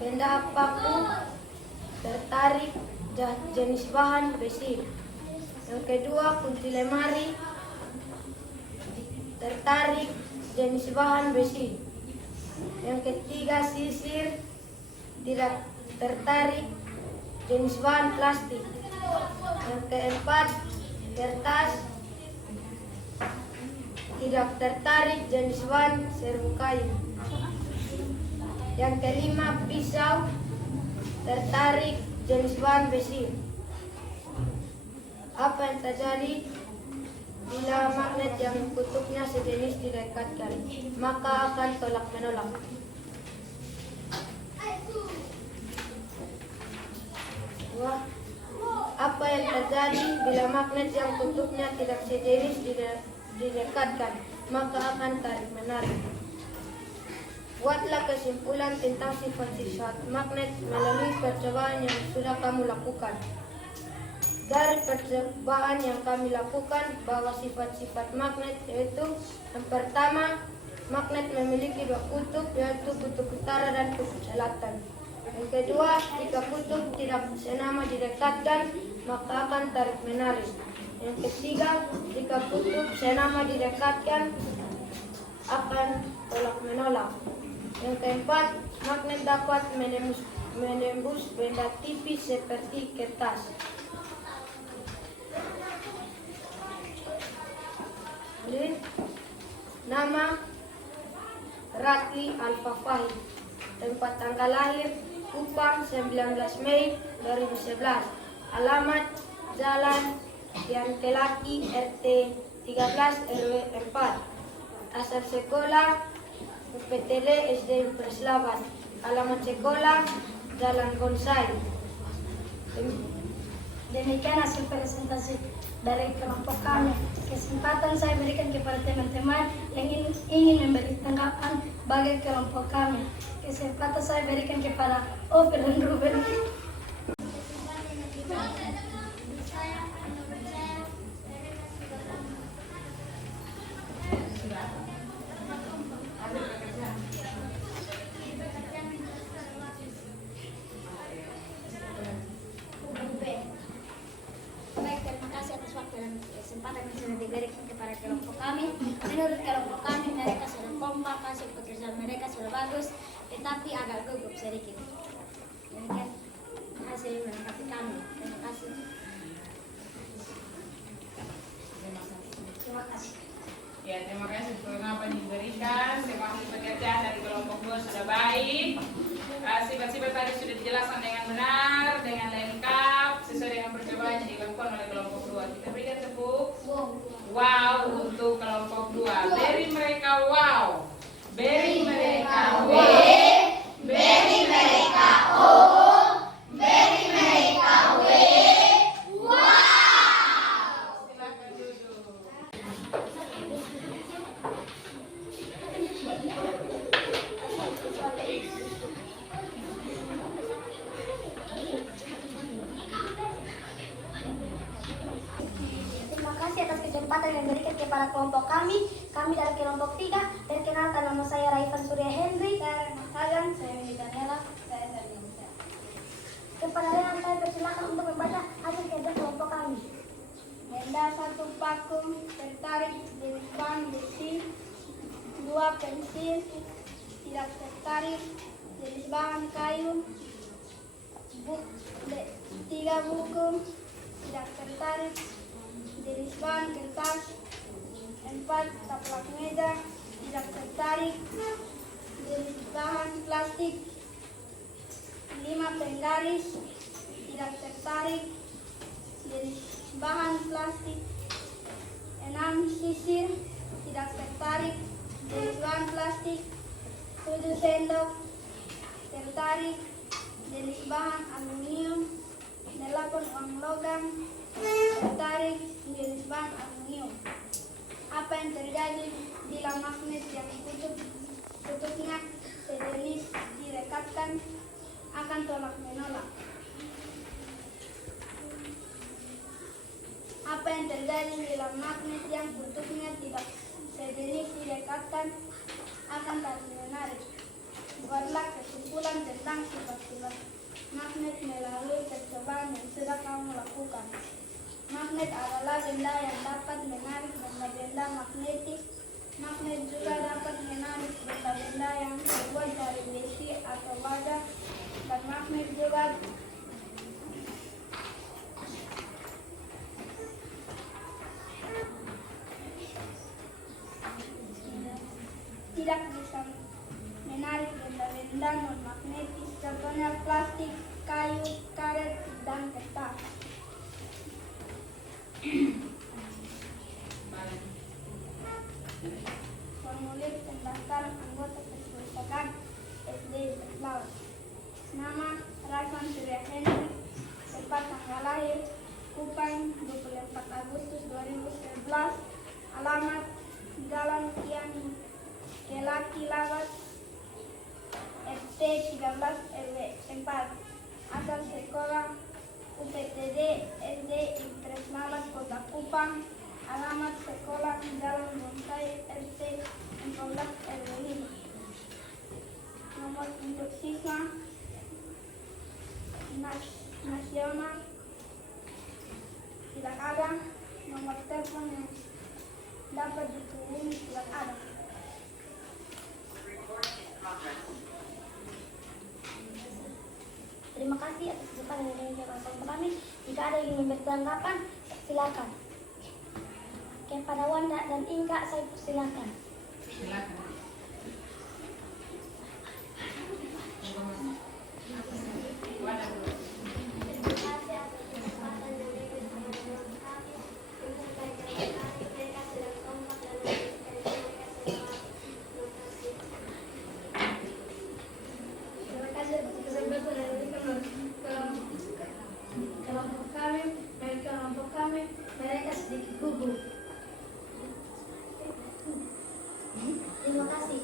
pendapatku tertarik jenis bahan besi. Yang kedua, kunci lemari tertarik jenis bahan besi. Yang ketiga, sisir tidak tertarik jenis bahan plastik. Yang keempat, kertas tidak tertarik jenis bahan serbuk kayu. Yang kelima, pisau tertarik jenis bahan besi. Apa yang terjadi bila magnet yang kutubnya sejenis didekatkan? Maka akan tolak menolak. Wah, apa yang terjadi bila magnet yang kutubnya tidak sejenis didekatkan? Maka akan tarik menarik. Buatlah kesimpulan tentang sifat-sifat magnet melalui percobaan yang sudah kamu lakukan. Dari percobaan yang kami lakukan bahwa sifat-sifat magnet yaitu yang pertama, magnet memiliki dua kutub yaitu kutub utara dan kutub selatan. Yang kedua, jika kutub tidak senama didekatkan maka akan tarik menarik. Yang ketiga, jika kutub senama didekatkan akan tolak menolak. Yang keempat, magnet dapat menembus benda tipis seperti kertas. Nama Ratli Al-Fafahi. Tempat tanggal lahir Kupang 19 Mei 2011. Alamat Jalan Tian Kelaki RT 13 RW 4. Asal sekolah UPTL SD Perslaban. Alamat sekolah Jalan Bonsai. Demikian hasil presentasi dari kelompok kami. Kesempatan saya berikan kepada teman-teman yang ingin memberi tanggapan bagi kelompok kami. Kesempatan saya berikan kepada Oper dan Ruben. Kesempatan yang sudah diberikan kepada kelompok kami. Menurut kelompok kami, mereka sudah kompak, hasil pekerjaan mereka sudah bagus, tetapi agak gugup sedikit. Demikian hasil melengkapi kami. Terima kasih. Terima kasih. Ya, terima kasih apa yang diberikan. Semangat pekerjaan dari kelompok 2 sudah baik. Sifat-sifat tadi sudah dijelaskan dengan benar, dengan lengkap, sesuai dengan percobaan yang dilakukan oleh kelompok 2. Kita berikan tepuk wow untuk kelompok 2. Beri mereka wow. Beri mereka W. Beri mereka O. Beri mereka W. Wow. Silakan duduk. kasih atas kesempatan yang diberikan kepada kelompok kami. Kami dari kelompok 3. Perkenalkan, nama saya Raifan Surya Hendri. Saya Hagan. Saya Melita Nela. Saya Sarina. Kepada yang saya persilakan untuk membaca hasil kerja kelompok kami. Benda 1 vakum, tertarik, jenis bahan besi. 2 pensil, tidak tertarik, jenis bahan kayu. 3 buku, tidak tertarik, jenis bahan kertas. 4 taplak meja, tidak tertarik, jenis bahan plastik. 5 penggaris, tidak tertarik, jenis bahan plastik. 6 sisir, tidak tertarik, jenis bahan plastik. 7 sendok, tertarik, jenis bahan aluminium. 8 uang logam, tertarik, jenis bahan aluminium. Apa yang terjadi bila magnet yang tutupnya sejenis direkatkan akan tolak menolak? Apa yang terjadi bila magnet yang tutupnya tidak sejenis direkatkan akan tarik menarik? Buatlah kesimpulan tentang sifat-sifat magnet melalui percobaan yang sudah kamu lakukan. Magnet adalah benda yang dapat menarik benda-benda magnetik. Magnet juga dapat menarik benda-benda yang terbuat dari besi atau baja. Dan magnet juga tidak bisa menarik benda-benda non-magnetis, contohnya plastik, kayu, karet, dan kertas. Formulir pendaftaran anggota perpustakaan SD Laut. Nama Raifan Surya Hendri. Tempat tanggal lahir Kupang 24 Agustus 2011. Alamat Jalan Kian Kelaki Labat RT 13 RW 4. Asal sekolah UPTD SD Impres Malas Kota Kupang. Alamat sekolah Jalan Bonsai RT 14 RW 5. Nomor untuk siswa nasional tidak ada. Nomor telepon yang dapat dihubungi tidak ada. Terima kasih atas kesempatan yang diberikan kepada kami. Jika ada yang ingin bertanggapan, silakan. Kepada Wanda dan Inka, saya persilakan. Silakan. Wanda dulu. Terima kasih atas kesempatan yang diberikan kepada kami. Untuk belajar kami, mereka sudah kompak dan memberikan terima kasih atas kesempatan yang diberikan kelompok kami. Dari kelompok kami, mereka sedikit gugup. Terima kasih.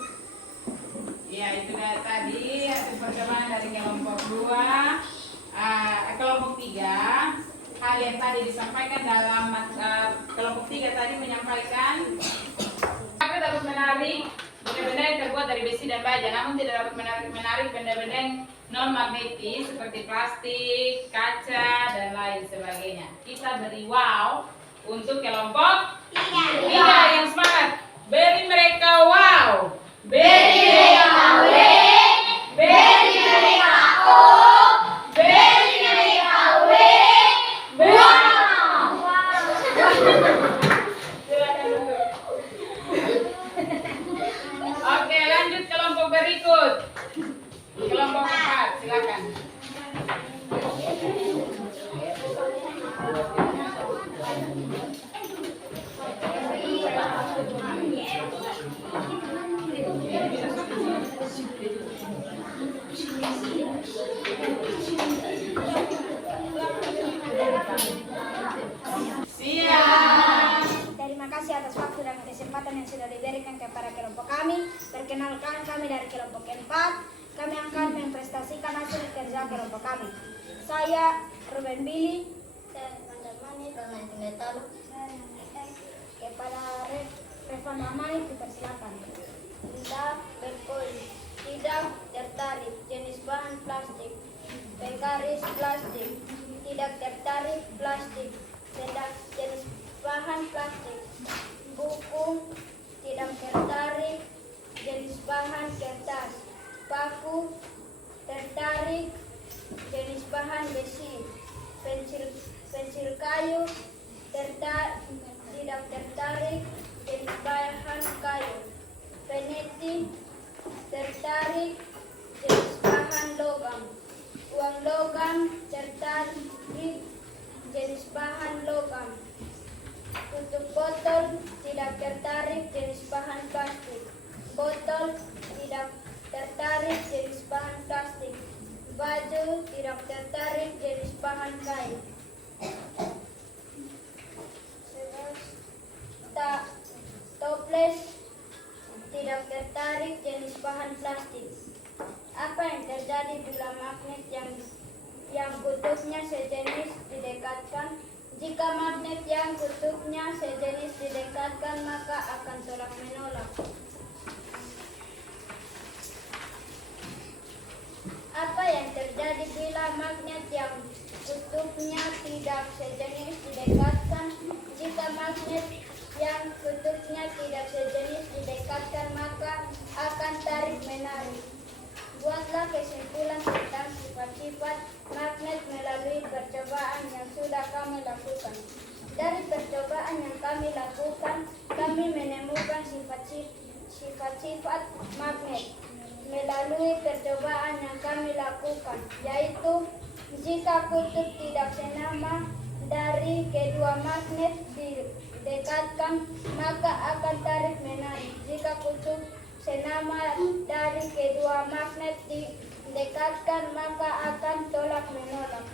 Ya, itu tadi hasil percobaan dari kelompok 2, kelompok 3. Hal yang tadi disampaikan dalam kelompok 3 tadi menyampaikan aku dapat menarik benda-benda yang terbuat dari besi dan baja, namun tidak dapat menarik benda-benda yang non magnetis seperti plastik, kaca, dan lain sebagainya. Kita beri wow untuk kelompok 3 yang semangat. Beri mereka wow. Beri mereka W. Beri mereka O. Beri mereka W. Wow. Silakan duduk. Oke, lanjut kelompok berikut. Kelompok 4, silakan. Siap. Terima kasih atas waktu dan kesempatan yang sudah diberikan kepada kelompok kami. Perkenalkan, kami dari kelompok 4. Kami akan memprestasikan hasil kerja kelompok kami. Saya Ruben Billy. Saya Mandar Mani, Rana Tinetalu. Saya Kepada Revan Ramai dipersilakan. Tidak berpoin, tidak tertarik, jenis bahan plastik. Penggaris plastik, tidak tertarik, plastik. Tidak jenis bahan plastik. Buku, tidak tertarik, jenis bahan kertas. Paku, tertarik, jenis bahan besi. Pensil kayu, tidak tertarik, jenis bahan kayu. Peniti, tertarik, jenis bahan logam. Uang logam, tertarik, jenis bahan logam. Tutup botol, tidak tertarik, jenis bahan plastik. Botol, tidak tertarik, jenis bahan plastik. Baju, tidak tertarik, jenis bahan kain. Toples, tidak tertarik, jenis bahan plastik. Apa yang terjadi bila magnet yang kutubnya sejenis didekatkan? Jika magnet yang kutubnya sejenis didekatkan, maka akan tolak menolak. Apa yang terjadi bila magnet yang kutubnya tidak sejenis didekatkan? Jika magnet yang kutubnya tidak sejenis didekatkan, maka akan tarik menarik. Buatlah kesimpulan tentang sifat-sifat magnet melalui percobaan yang sudah kami lakukan. Dari percobaan yang kami lakukan, kami menemukan sifat-sifat magnet melalui percobaan yang kami lakukan, yaitu jika kutub tidak senama dari kedua magnet didekatkan, maka akan tarik menarik. Jika kutub senama dari kedua magnet didekatkan, maka akan tolak menolak.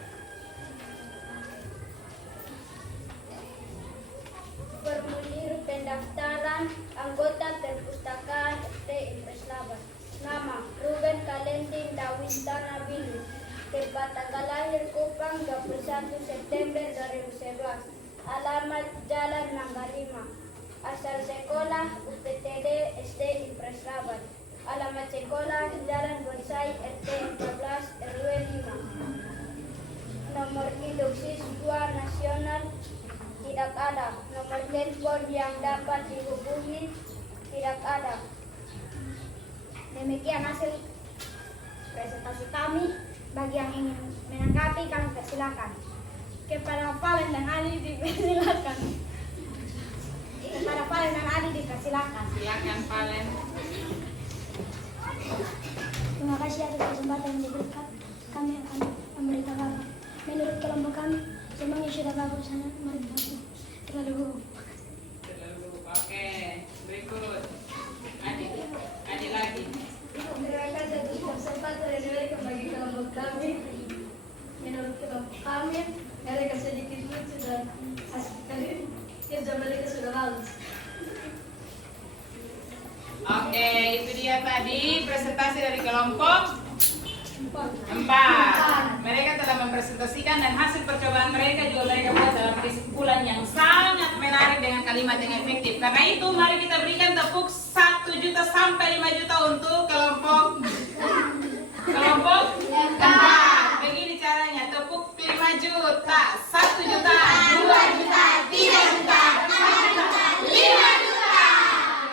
Formulir pendaftaran anggota perpustakaan RT Impres Laban. Nama Ruben Kalendin Dawintana Bilu. Tempat tanggal lahir Kupang 21 September 2011. Alamat Jalan Mangga 5. Asal sekolah UPTD SD Impres Laban. Alamat sekolah Jalan Bonsai RT 14 RW 5. Nomor induk siswa nasional tidak ada. Nomor telepon yang dapat dihubungi tidak ada. Demikian hasil presentasi kami. Bagi yang ingin menanggapi, kami persilakan. Kepada Valen dan Ali dipersilakan. Kepada Valen dan Ali dipersilakan. Silakan Valen. Terima kasih atas kesempatan yang diberikan. Kami akan memberitakan. Menurut kelompok kami, semuanya sudah bagus. Sangat menikmati. Terlalu. Oke, berikut. Adi lagi. Terima kasih atas kesempatan yang diberikan bagi kelompok kami. Menurut kelompok kami, mereka sedikit lucu dan asik sekali. Kerja mereka sudah bagus. Oke, itu dia tadi presentasi dari kelompok 4. Mereka telah mempresentasikan dan hasil percobaan mereka juga mereka buat dalam kesimpulan yang sangat menarik dengan kalimat yang efektif. Karena itu mari kita berikan tepuk 1 juta sampai 5 juta untuk kelompok 4. Begini caranya, tepuk 5 juta, 1 juta, 2 juta, 3 juta, 4 juta, 5 juta.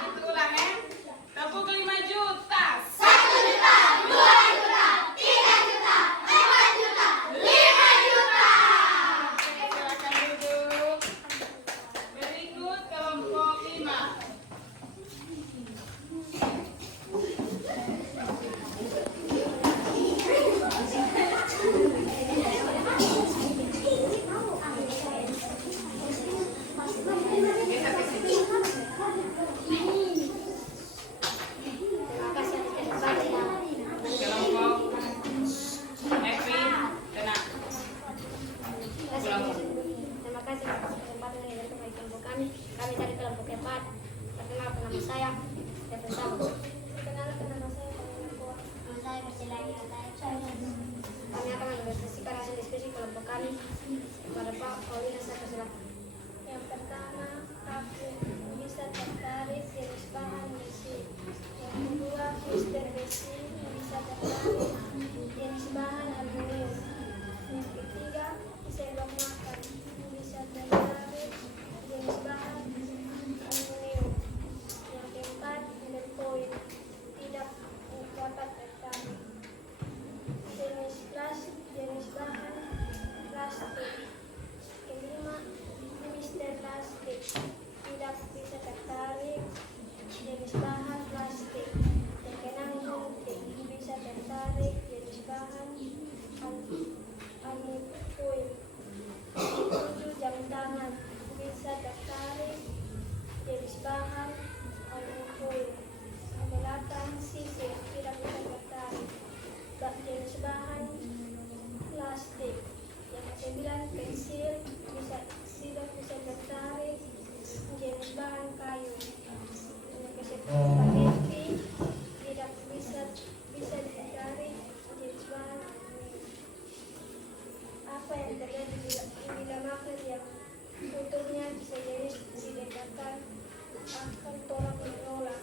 Begitu ulang ya. Tepuk 5 juta, 1 juta, 2 juta, 3 juta, 4 juta, 5 juta. Oke, silakan duduk. Berikut kelompok 5. Terima kasih atas kesempatan yang diberikan bagi kelompok kami. Kami dari kelompok 4. Perkenalkan nama saya Stephen Sabu. Perkenalkan nama saya Nama saya Marcelani. Kami akan mendemonstrasikan hasil diskusi kelompok kami kepada Pak Paulina. Saya persilakan. Yang pertama, tidak bisa tertarik, jenis bahan plastik. Terkenang bisa tertarik, jenis bahan aluminium. 7. Jam tangan bisa tertarik, jenis bahan aluminium. 8. Sisir tidak bisa tertarik, jenis bahan plastik. Yang ke-9. Pensil tidak bisa tertarik, jenis bahan kayu. Yang ke-10. Spaghetti tidak bisa tertarik, jenis bahan aluminium. Apa yang terjadi bila magnet yang kutubnya sejenis didekatkan akan tolak menolak?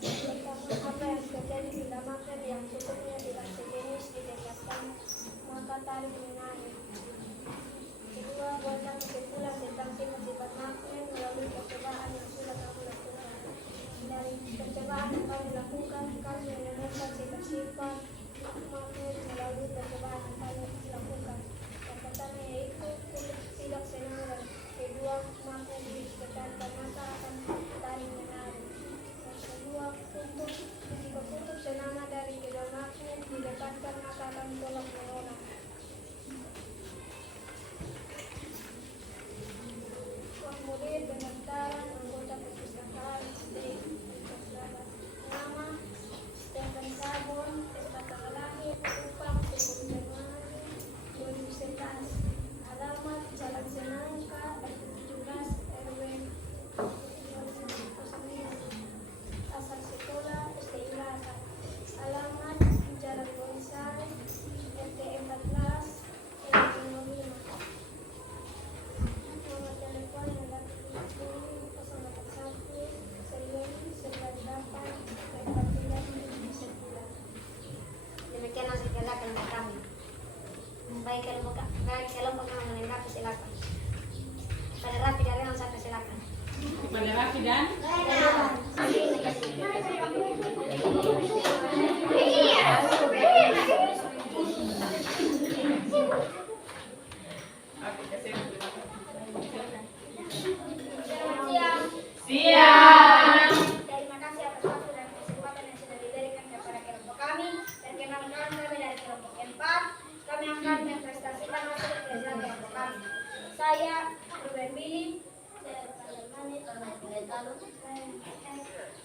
Pertama, apa yang terjadi bila magnet yang kutubnya tidak sejenis didekatkan, maka tarik menarik. Kedua, buatlah kesimpulan tentang sifat-sifat magnet melalui percobaan yang sudah kamu lakukan. Dari percobaan yang kamu lakukan, kamu menemukan sifat-sifat magnet melalui percobaan yang kamu lakukan. Yang pertama yaitu kutub tidak senang. Kedua, magnet didekatkan maka akan tarik menarik. Yang kedua, jika kutub senama dari kedua magnet didekatkan maka akan tolak menolak. Kemudian pendaftaran anggota perpustakaan nama Stephen Sabon, tanggal lahir Kupang 10 Januari 2011, alamat Jalan Senangka 17 RW 09, asal sekolah SD Ilasa, alamat Jalan Bonsai RT 14 RW 05. Nomor telepon yang dapat dihubungi 081 Demikian hasil gerakan kami. Baik kelompok kami melengkapi silakan. Pada Rafi dari Ansaka silakan. Kepada Raffi dan siap. Terima kasih atas waktu dan kesempatan yang sudah diberikan kepada kelompok kami. Perkenalkan kami dari kelompok 4. Kami akan mempresentasikan hasil kerja kelompok kami. Saya Ruben Billy,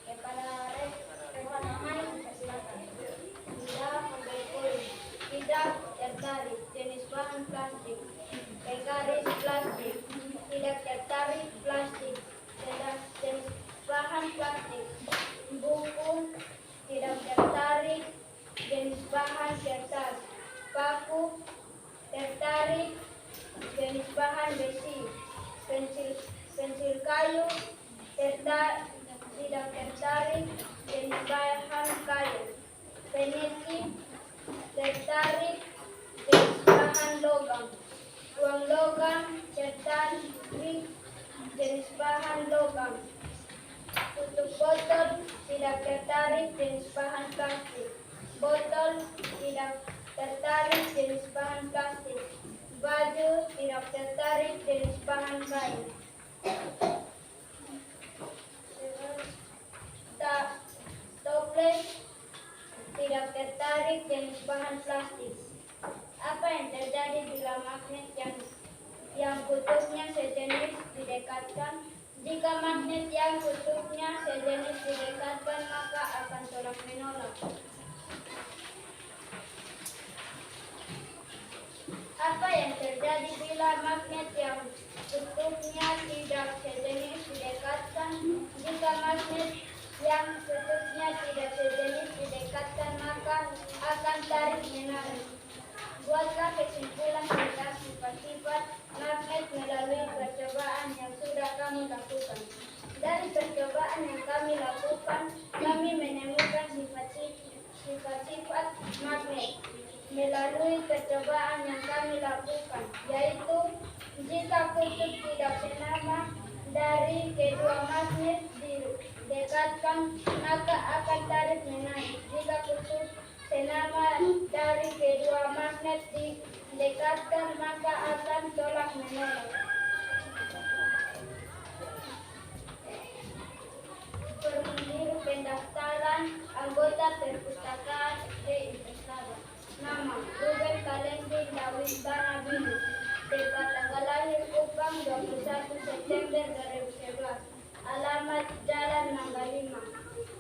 kepada Revan Mamai, persilakan. Tidak tertarik, jenis bahan plastik. Garis plastik, tidak tertarik plastik. Jenis bahan plastik. Buku tidak tertarik, jenis bahan kertas. Paku tertarik, jenis bahan besi. Pensil kayu tidak tertarik, jenis bahan kayu. Peniti tertarik, jenis bahan logam. Uang logam tertarik, jenis bahan logam. Tutup botol tidak tertarik, jenis bahan plastik. Botol tidak tertarik, jenis bahan plastik. Baju tidak tertarik, jenis bahan kain. Toples tidak tertarik, jenis bahan plastik. Apa yang terjadi bila magnet yang kutubnya sejenis didekatkan? Jika magnet yang kutubnya sejenis didekatkan, maka akan tolak menolak. Apa yang terjadi bila magnet yang kutubnya tidak sejenis didekatkan? Jika magnet yang kutubnya tidak sejenis didekatkan, maka akan tarik menarik. Buatlah kesimpulan tentang sifat-sifat magnet melalui percobaan yang sudah kami lakukan. Dari percobaan yang kami lakukan, kami menemukan sifat-sifat magnet melalui percobaan yang kami lakukan, yaitu jika kutub tidak senama dari kedua magnet didekatkan, maka akan tarik menarik. Jika kutub senama dari kedua magnet didekatkan, didekatkan maka akan tolak menolak. Formulir pendaftaran anggota perpustakaan SD Investaba. Nama Ruben Kalendin Dawid Banabilu. Tempat tanggal lahir Kupang 21 September 2011. Alamat Jalan Mangga 5.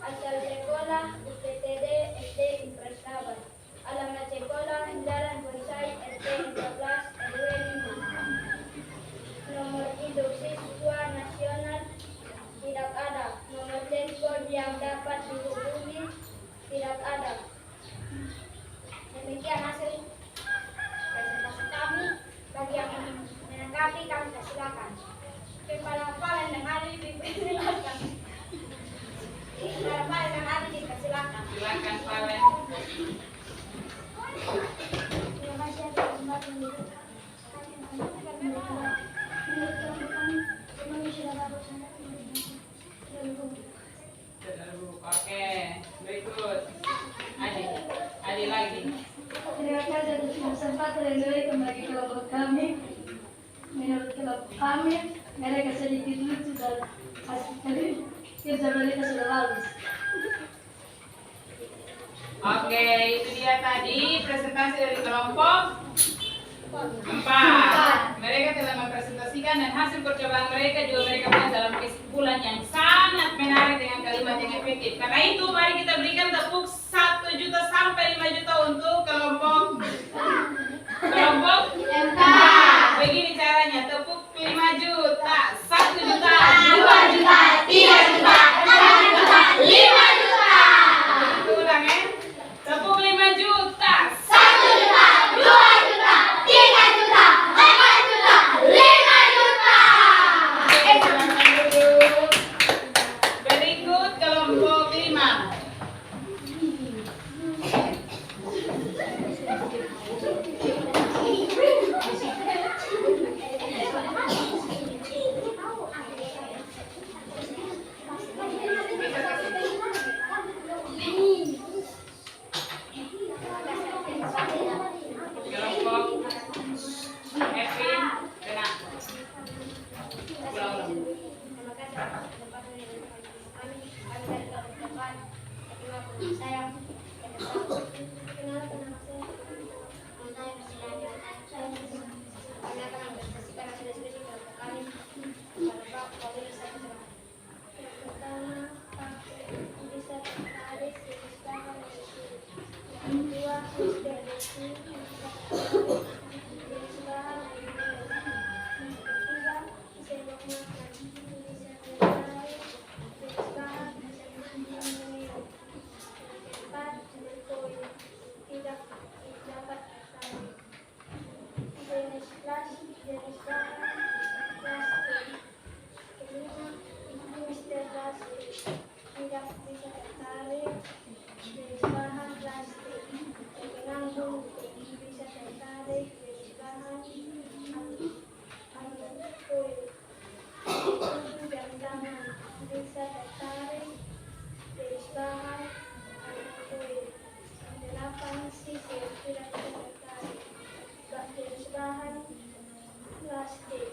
Asal sekolah UPTD SD Investaba. Alamat sekolah Jalan Bonsai RT 14 RW 5. Nomor induk siswa nasional tidak ada. Nomor telepon yang dapat dihubungi tidak ada. Demikian hasil presentasi kami. Bagi yang menanggapi kami silakan. Kepala Palen dan Hari dipersilakan. Kepala Palen dan Hari dipersilakan. Silakan Palen. Terima kasih atas kesempatan ini. Oke, berikut. Adi lagi. Terima kasih atas kesempatan yang diberikan bagi kelompok kami. Menurut kelompok kami, mereka sedikit lucu dan asik kali. Kerja mereka sudah bagus. Oke, itu dia tadi presentasi dari kelompok 4. Mereka telah mempresentasikan dan hasil percobaan mereka juga mereka buat dalam kesimpulan yang sangat menarik dengan kalimat yang efektif. Karena itu mari kita berikan tepuk 1 juta sampai 5 juta untuk kelompok 4. Begini caranya, tepuk 5 juta, 1 juta, 2 juta, 3 juta, 4 juta, 5 juta. Kita ulang ya. Tepuk 5 juta, 1 juta, 2 juta, 3 juta, 4 juta, 5 juta. Oke, silakan duduk. Berikut kelompok 5. Kelompok Evin, Rena. Ulang-ulang. Terima kasih atas kesempatan yang diberikan kami. Kami dari kelompok 4. Saya kenalkan nama saya. Saya Priscilia. Kami akan mempresentasikan hasil diskusi kelompok kami. Kepada Pak Polri saya silakan. Yang pertama, bisa tertarik dipisahkan yang kedua, distribusi dipisahkan yang ketiga, sebab makan bisa tertarik dipisahkan yang keempat, berkoin tidak dapat tertarik jenis kelas jenis bahan plastik. Kelima, Mr. Plastik tidak bisa tertarik jenis bahan plastik. Penanggung bisa tertarik jenis bahan aluminium. Jam tangan bisa tertarik jenis bahan aluminium. 8, sisir tidak bisa tertarik jenis bahan plastik.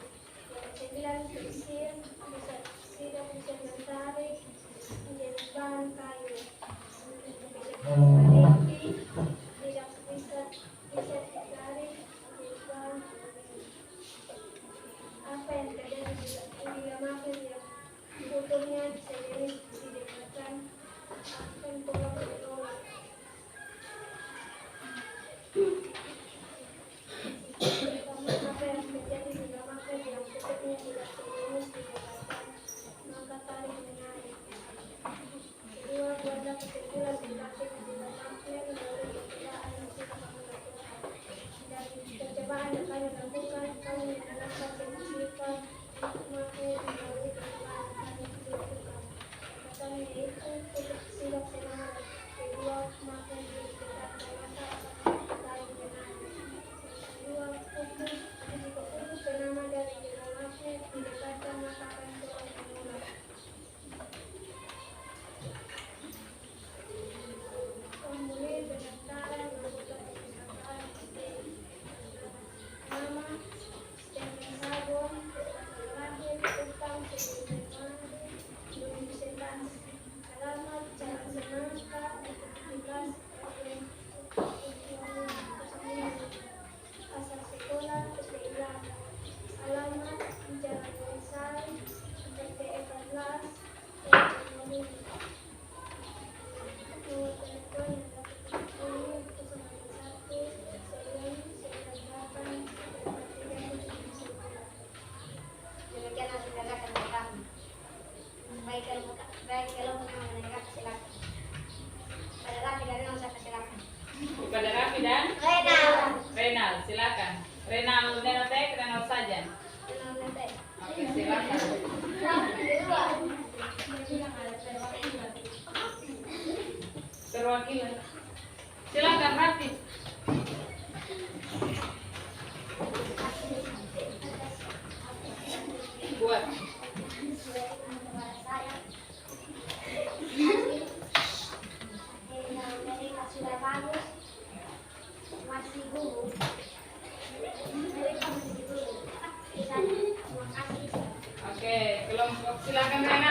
Silakan Rena.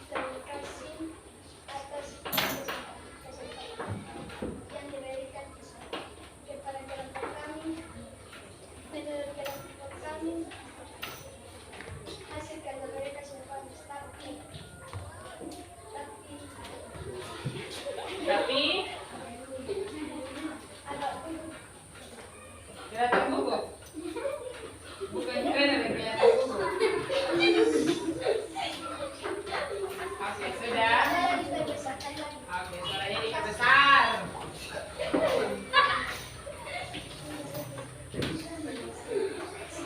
Terima kasih atas yang diberikan kepada kelompok kami, menurut kelompok kami, hasil kerja mereka sudah bagus, Tapi agak kelihatan gugup. Bukan Rena yang kelihatan gugup. Oke, sudah. dibesarkan lagi. Oke, suaranya dibesar.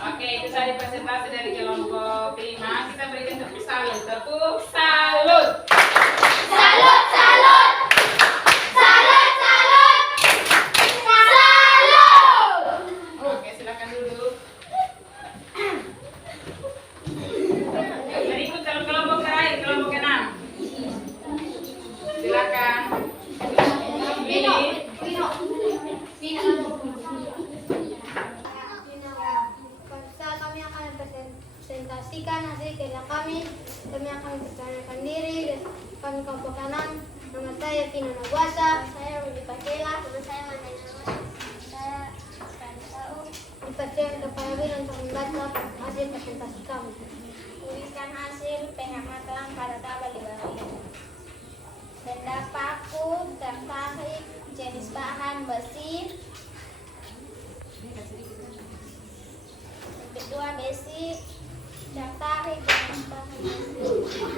Oke, itu tadi presentasi dari kelompok 5. Kita berikan tepuk salut. Tepuk salut. Salut, salut, salut, salut, salut. Oke, silakan duduk. Berikut kelompok terakhir, kelompok 6. Silakan. Pilih. Kami akan presentasikan hasil kerja kami. Kami akan memperkenalkan diri. Kami kelompok 6. Nama saya Pina Nagwasa. Saya Rudi Pakela. Nama saya Mandana. Saya Rani Sau. Dipercaya kepada Wira untuk membaca hasil presentasi kami. Tuliskan hasil pengamatan pada tabel di bawah ini. Benda paku, tertarik, jenis bahan besi. Kedua besi, tertarik, jenis bahan besi.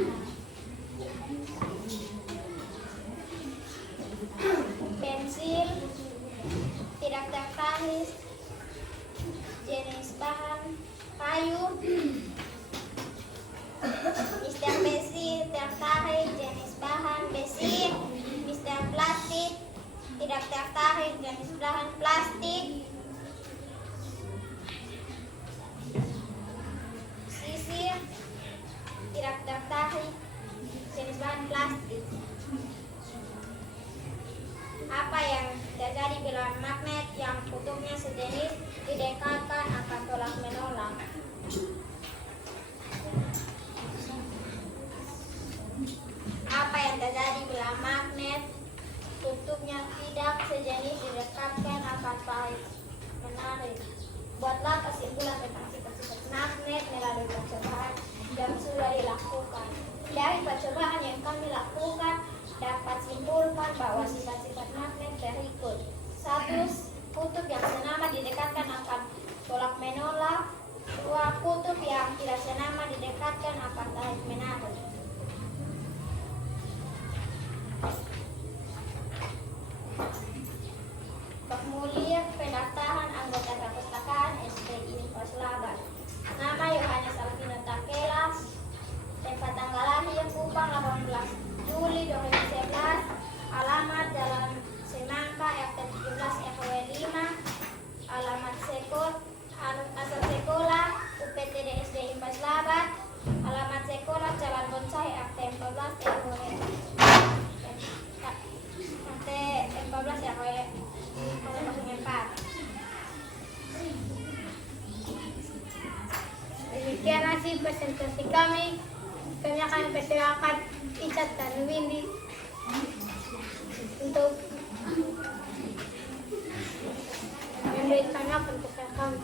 Pensil, tidak tertarik, jenis bahan kayu. Mister besi, tertarik, jenis bahan besi. Mister plastik, tidak tertarik, jenis bahan plastik. Sisir, tidak tertarik, jenis bahan plastik. Apa yang terjadi bila magnet yang kutubnya sejenis didekatkan akan tolak menolak? Apa yang terjadi bila magnet kutubnya tidak sejenis didekatkan akan tarik menarik? Buatlah kesimpulan tentang sifat-sifat magnet melalui percobaan yang sudah dilakukan. Dari percobaan yang kami lakukan dapat simpulkan bahwa sifat-sifat magnet berikut. 1. Kutub yang senama didekatkan akan tolak menolak. 2. Kutub yang tidak senama didekatkan akan tarik menarik. Formulir pendaftaran anggota perpustakaan SPI Paslaban. Nama Yohanes Alvino Takelas. Tempat tanggal lahir Kupang 18 Juli 2011. Alamat Jalan Semangka RT 17 RW 5. Alamat asal sekolah UPTD SD Impas Labat. Alamat sekolah Jalan Bonsai RT 14 RW 4. Demikian hasil presentasi kami. Kami akan persilakan Icat dan Windy untuk memberikan apa kepada kami.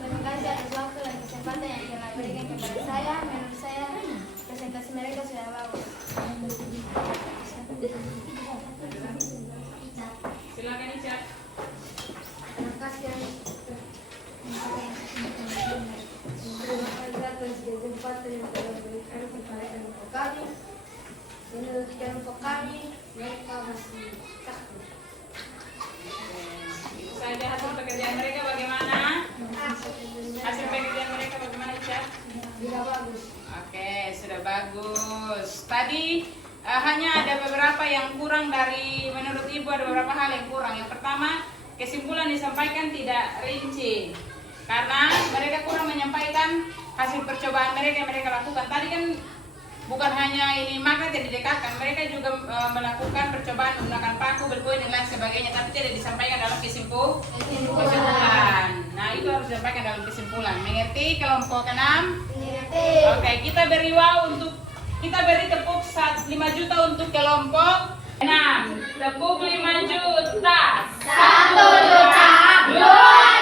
Terima kasih atas waktu dan kesempatan yang telah berikan kepada saya. Menurut saya presentasi mereka sudah bagus. Silakan Icat. Terima kasih atas kesempatan yang telah berikan kepada kelompok kami. Menurut kelompok kami, mereka masih takut. Itu saja hasil pekerjaan mereka bagaimana? Hasil pekerjaan mereka bagaimana Icat? Tidak bagus. Oke, sudah bagus. Tadi hanya ada beberapa yang kurang dari, menurut Ibu ada beberapa hal yang kurang. Yang pertama, kesimpulan disampaikan tidak rinci. Karena mereka kurang menyampaikan hasil percobaan mereka yang mereka lakukan. Tadi kan bukan hanya ini magnet yang didekatkan, mereka juga melakukan percobaan menggunakan paku, berpoin dan lain sebagainya, tapi tidak disampaikan dalam kesimpulan. Nah, itu harus disampaikan dalam kesimpulan. Mengerti kelompok 6? Mengerti. Oke, kita beri tepuk 5 juta untuk kelompok 6. Tepuk 5 juta. 1 juta, 2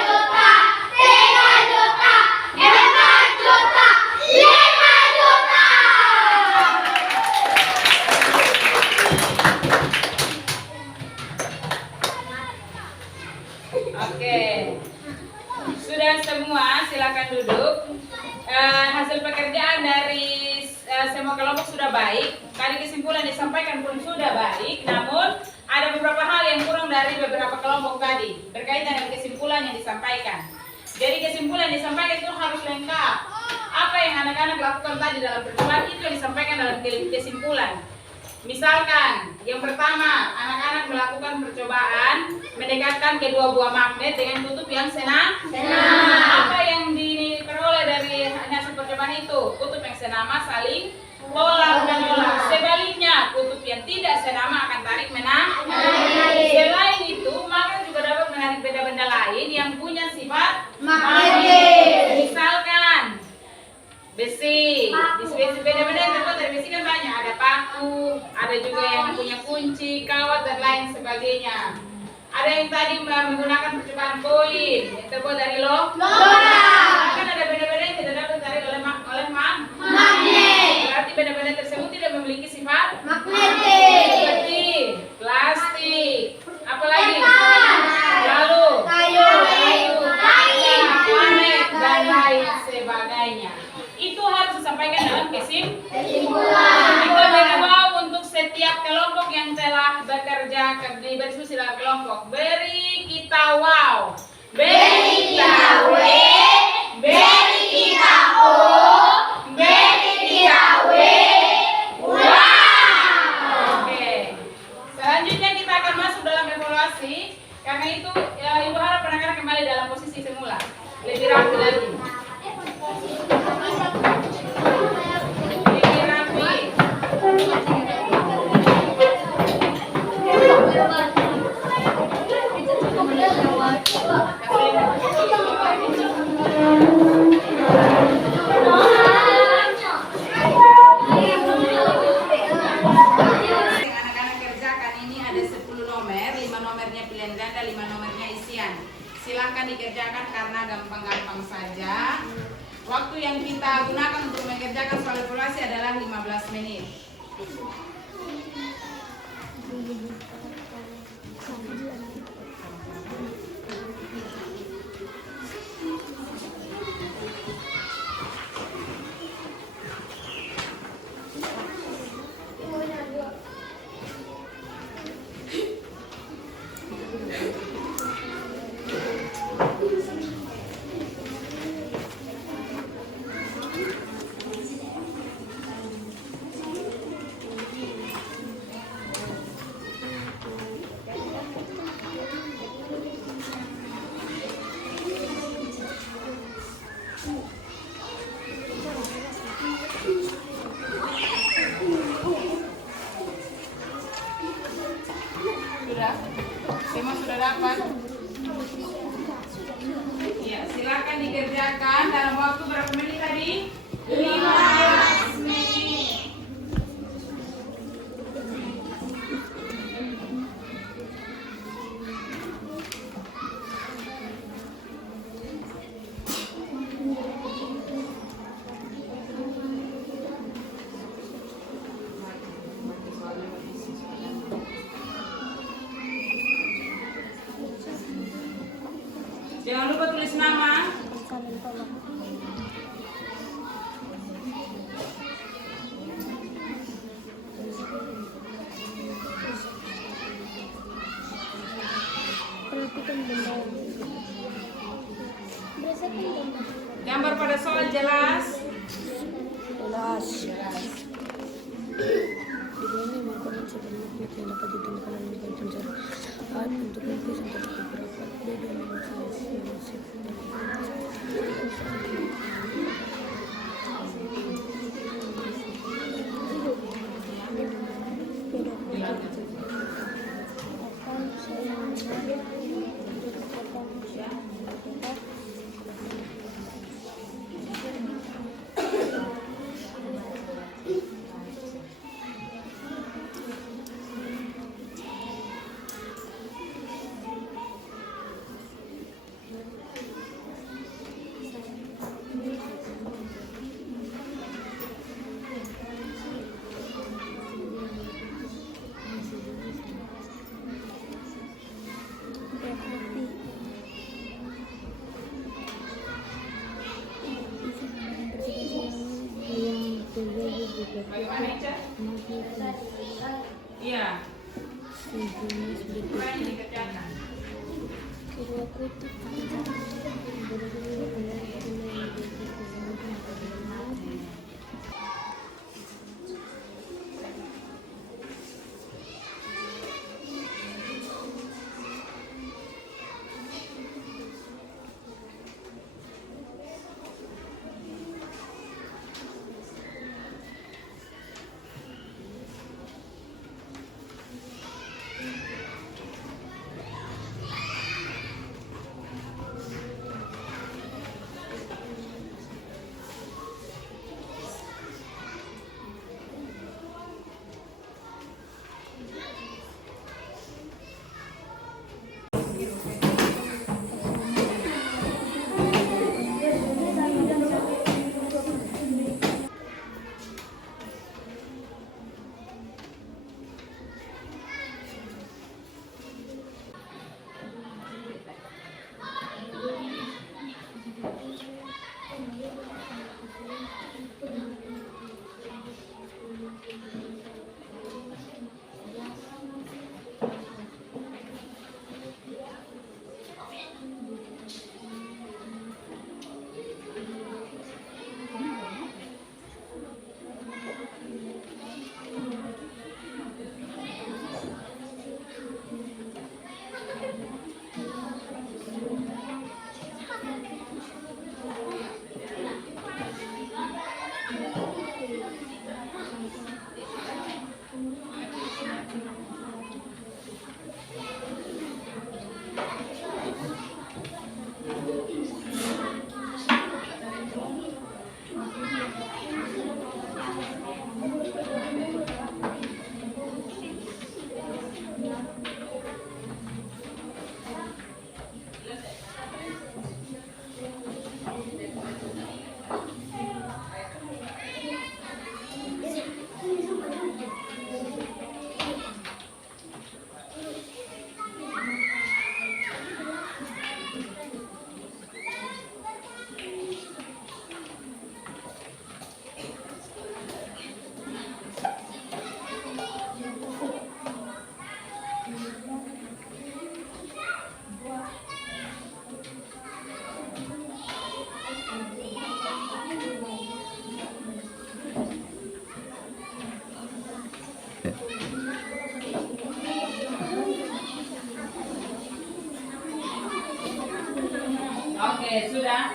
juta, 3 juta, 4 juta, 5 juta. Oke. Sudah semua, silakan duduk. Hasil pekerjaan dari semua kelompok sudah baik. Tadi kesimpulan disampaikan pun sudah baik, namun ada beberapa hal yang kurang dari beberapa kelompok tadi berkaitan dengan kesimpulan yang disampaikan. Jadi kesimpulan yang disampaikan itu harus lengkap. Apa yang anak-anak lakukan tadi dalam percobaan itu yang disampaikan dalam kesimpulan. Misalkan, yang pertama, anak-anak melakukan percobaan mendekatkan kedua buah magnet dengan kutub yang senama. Apa yang diperoleh dari hasil percobaan itu? Kutub yang senama saling tolak menolak. Sebaliknya, kutub yang tidak senama akan tarik menarik. Selain itu, magnet juga dapat menarik benda-benda lain yang punya sifat magnet. Misalkan besi, benda-benda yang terbuat dari besi kan banyak, ada paku, ada juga yang punya kunci, kawat dan lain sebagainya. Ada yang tadi menggunakan percobaan koin yang terbuat dari logam. Kan ada benda-benda yang tidak dapat ditarik oleh magnet. Berarti benda-benda tersebut tidak memiliki sifat Magnetik. seperti plastik, apalagi lalu Kayu, magnet dan lain sebagainya. Itu harus disampaikan dalam kesimpulan. Kita beritahu untuk setiap kelompok yang telah bekerja di berdiskusi dalam kelompok. Beri kita wow, beri kita W, beri kita O, beri kita W. Wow. Oke. Selanjutnya kita akan masuk dalam evaluasi. Karena itu Ibu harap anak-anak kembali dalam posisi semula, lebih rapi lagi. Anak-anak kerjakan ini ada 10 nomor, 5 nomornya pilihan ganda, 5 nomornya isian. Silahkan dikerjakan karena gampang-gampang saja. Waktu yang kita gunakan untuk mengerjakan soal evaluasi adalah 15 menit. Sudah? Semua sudah dapat? Ya, silakan dikerjakan dalam waktu berapa menit tadi? 15 menit. Jangan lupa tulis nama. Gambar pada soal jelas. Bagaimana Ica? Iya. Apa yang dikerjakan? Oke, sudah.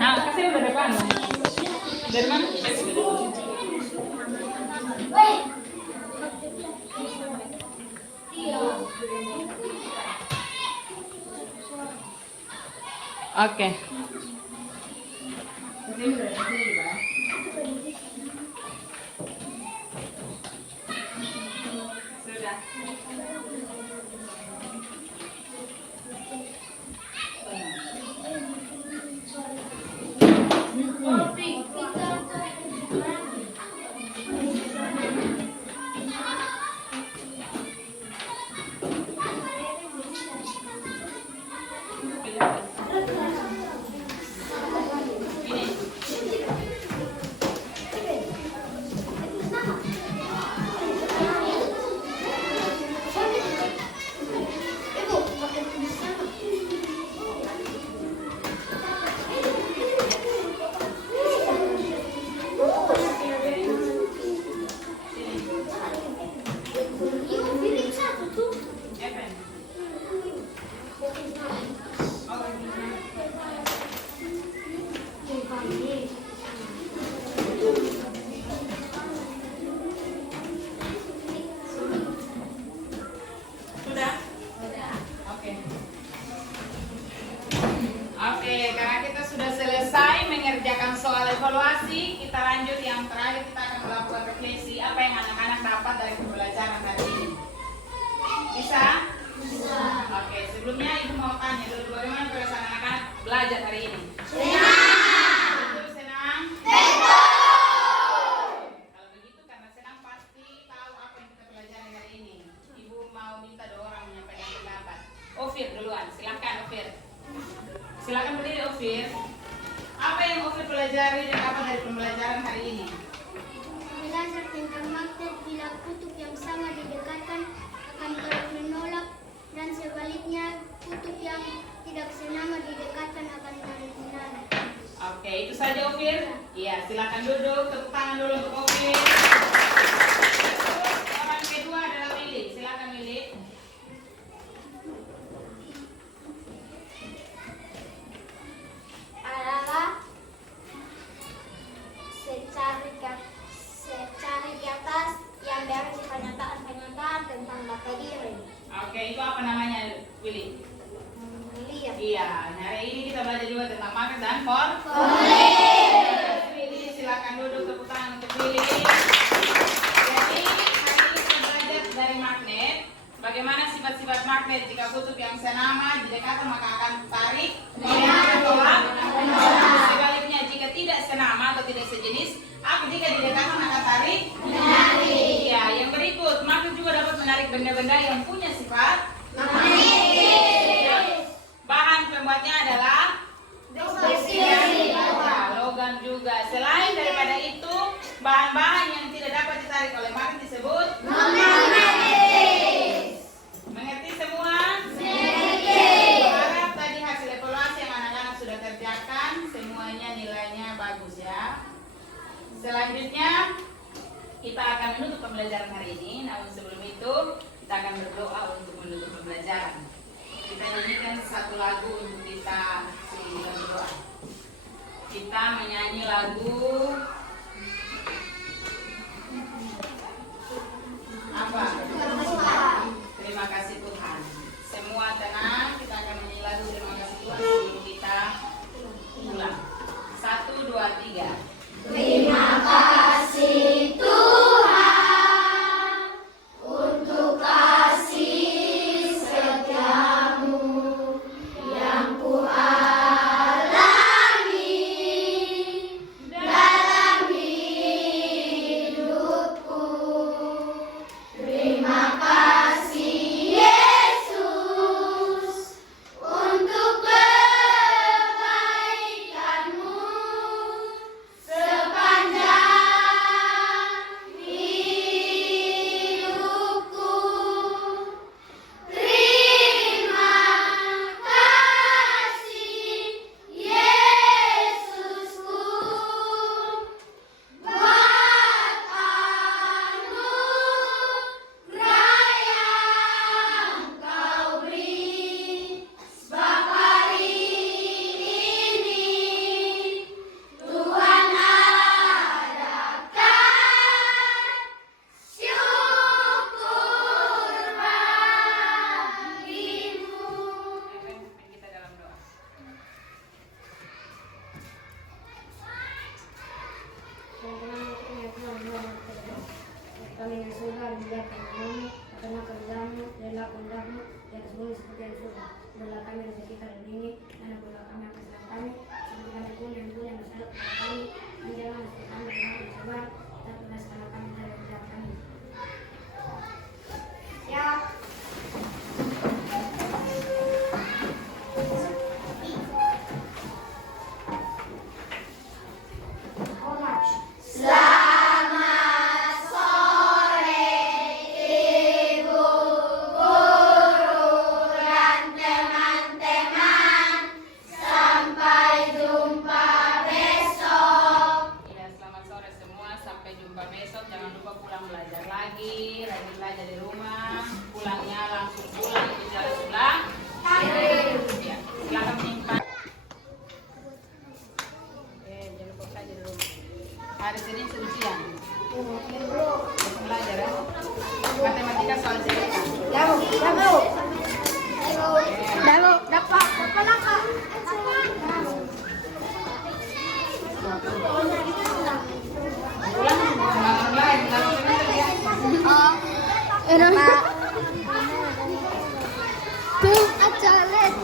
Nah, kasih udah depan. Dari mana? Oke. Sudah. evaluasi, kita lanjut yang terakhir, kita akan melakukan refleksi apa yang anak-anak dapat dari pembelajaran hari ini. Bisa? Bisa. Oke, sebelumnya Ibu mau tanya dulu, bagaimana perasaan anak-anak belajar hari ini? Senang. Betul senang? Betul. Kalau begitu karena senang pasti tahu apa yang kita pelajari hari ini. Ibu mau minta 2 orang menyampaikan pendapat. Ofir duluan, silakan Ofir. Silakan berdiri Ofir. Apa yang Ofir pelajari dan apa dari pembelajaran hari ini? Belajar tentang magnet bila kutub yang sama didekatkan akan terus menolak dan sebaliknya kutub yang tidak senama didekatkan akan terus menarik. Oke, itu saja Ofir. Iya, silakan duduk. Tepuk tangan dulu untuk Ofir. Orang kedua adalah Willy. Silakan Willy. Adalah secari di atas yang berisi pernyataan-pernyataan tentang data diri. Oke, itu apa namanya Willy? Lihat. Iya, hari ini kita belajar juga tentang magnet dan Willy, silakan duduk. Tepuk tangan untuk Willy. Jadi, hari ini kita belajar dari magnet. Bagaimana sifat-sifat magnet jika kutub yang senama didekatkan maka akan tarik, menolak. Sebaliknya jika tidak senama atau tidak sejenis, jika didekatkan akan tarik, menarik. Ya, yang berikut, magnet juga dapat menarik benda-benda yang punya sifat magnetis. Bahan pembuatnya adalah logam juga. Selain daripada itu, bahan-bahan yang tidak dapat ditarik oleh magnet disebut magnetis. Mengerti semua? Harap tadi hasil evaluasi yang anak-anak sudah kerjakan semuanya nilainya bagus ya. Selanjutnya kita akan menutup pembelajaran hari ini. Namun sebelum itu kita akan berdoa untuk menutup pembelajaran. Kita nyanyikan satu lagu untuk kita sebelum berdoa. Kita menyanyi lagu apa? Terima kasih Tuhan. Semua tenang, kita akan menyanyi lagu Terima kasih Tuhan sebelum kita pulang. 1, 2, 3. Terima kasih Tuhan untuk kasih setiamu yang kualami dalam hidupku. Terima kasih Yesus untuk kebaikanmu sepanjang hidupku. Terima kasih Yesusku buat anugerah yang Kau beri. Sebab hari ini Tuhan adakan syukur bagimu. Kita dalam doa. Kami yang surga dimuliakan namamu, karena kerjamu, rela kehendakmu, dan semuanya seperti yang surga. Berilah kami rezeki hari ini, dan ampunilah kami akan kesalahan kami, seperti kami pun yang bersalah kepada kami, dan jangan masukkan kami ke dalam cobaan, tapi bebaskanlah kami dari jahat kami. Siap. Selamat sore Ibu Guru dan teman-teman. Sampai jumpa besok. Ya, selamat sore semua. Sampai jumpa besok. Jangan lupa pulang belajar lagi. Rajin belajar di rumah. Pulangnya langsung pulang ke jalan sebelah. Ya, silakan menyimpan. Jangan lupa belajar di rumah. Hari Senin sucian. Belajar ya. Matematika soal cerita. Dapat. Pak. Tuh, acalet.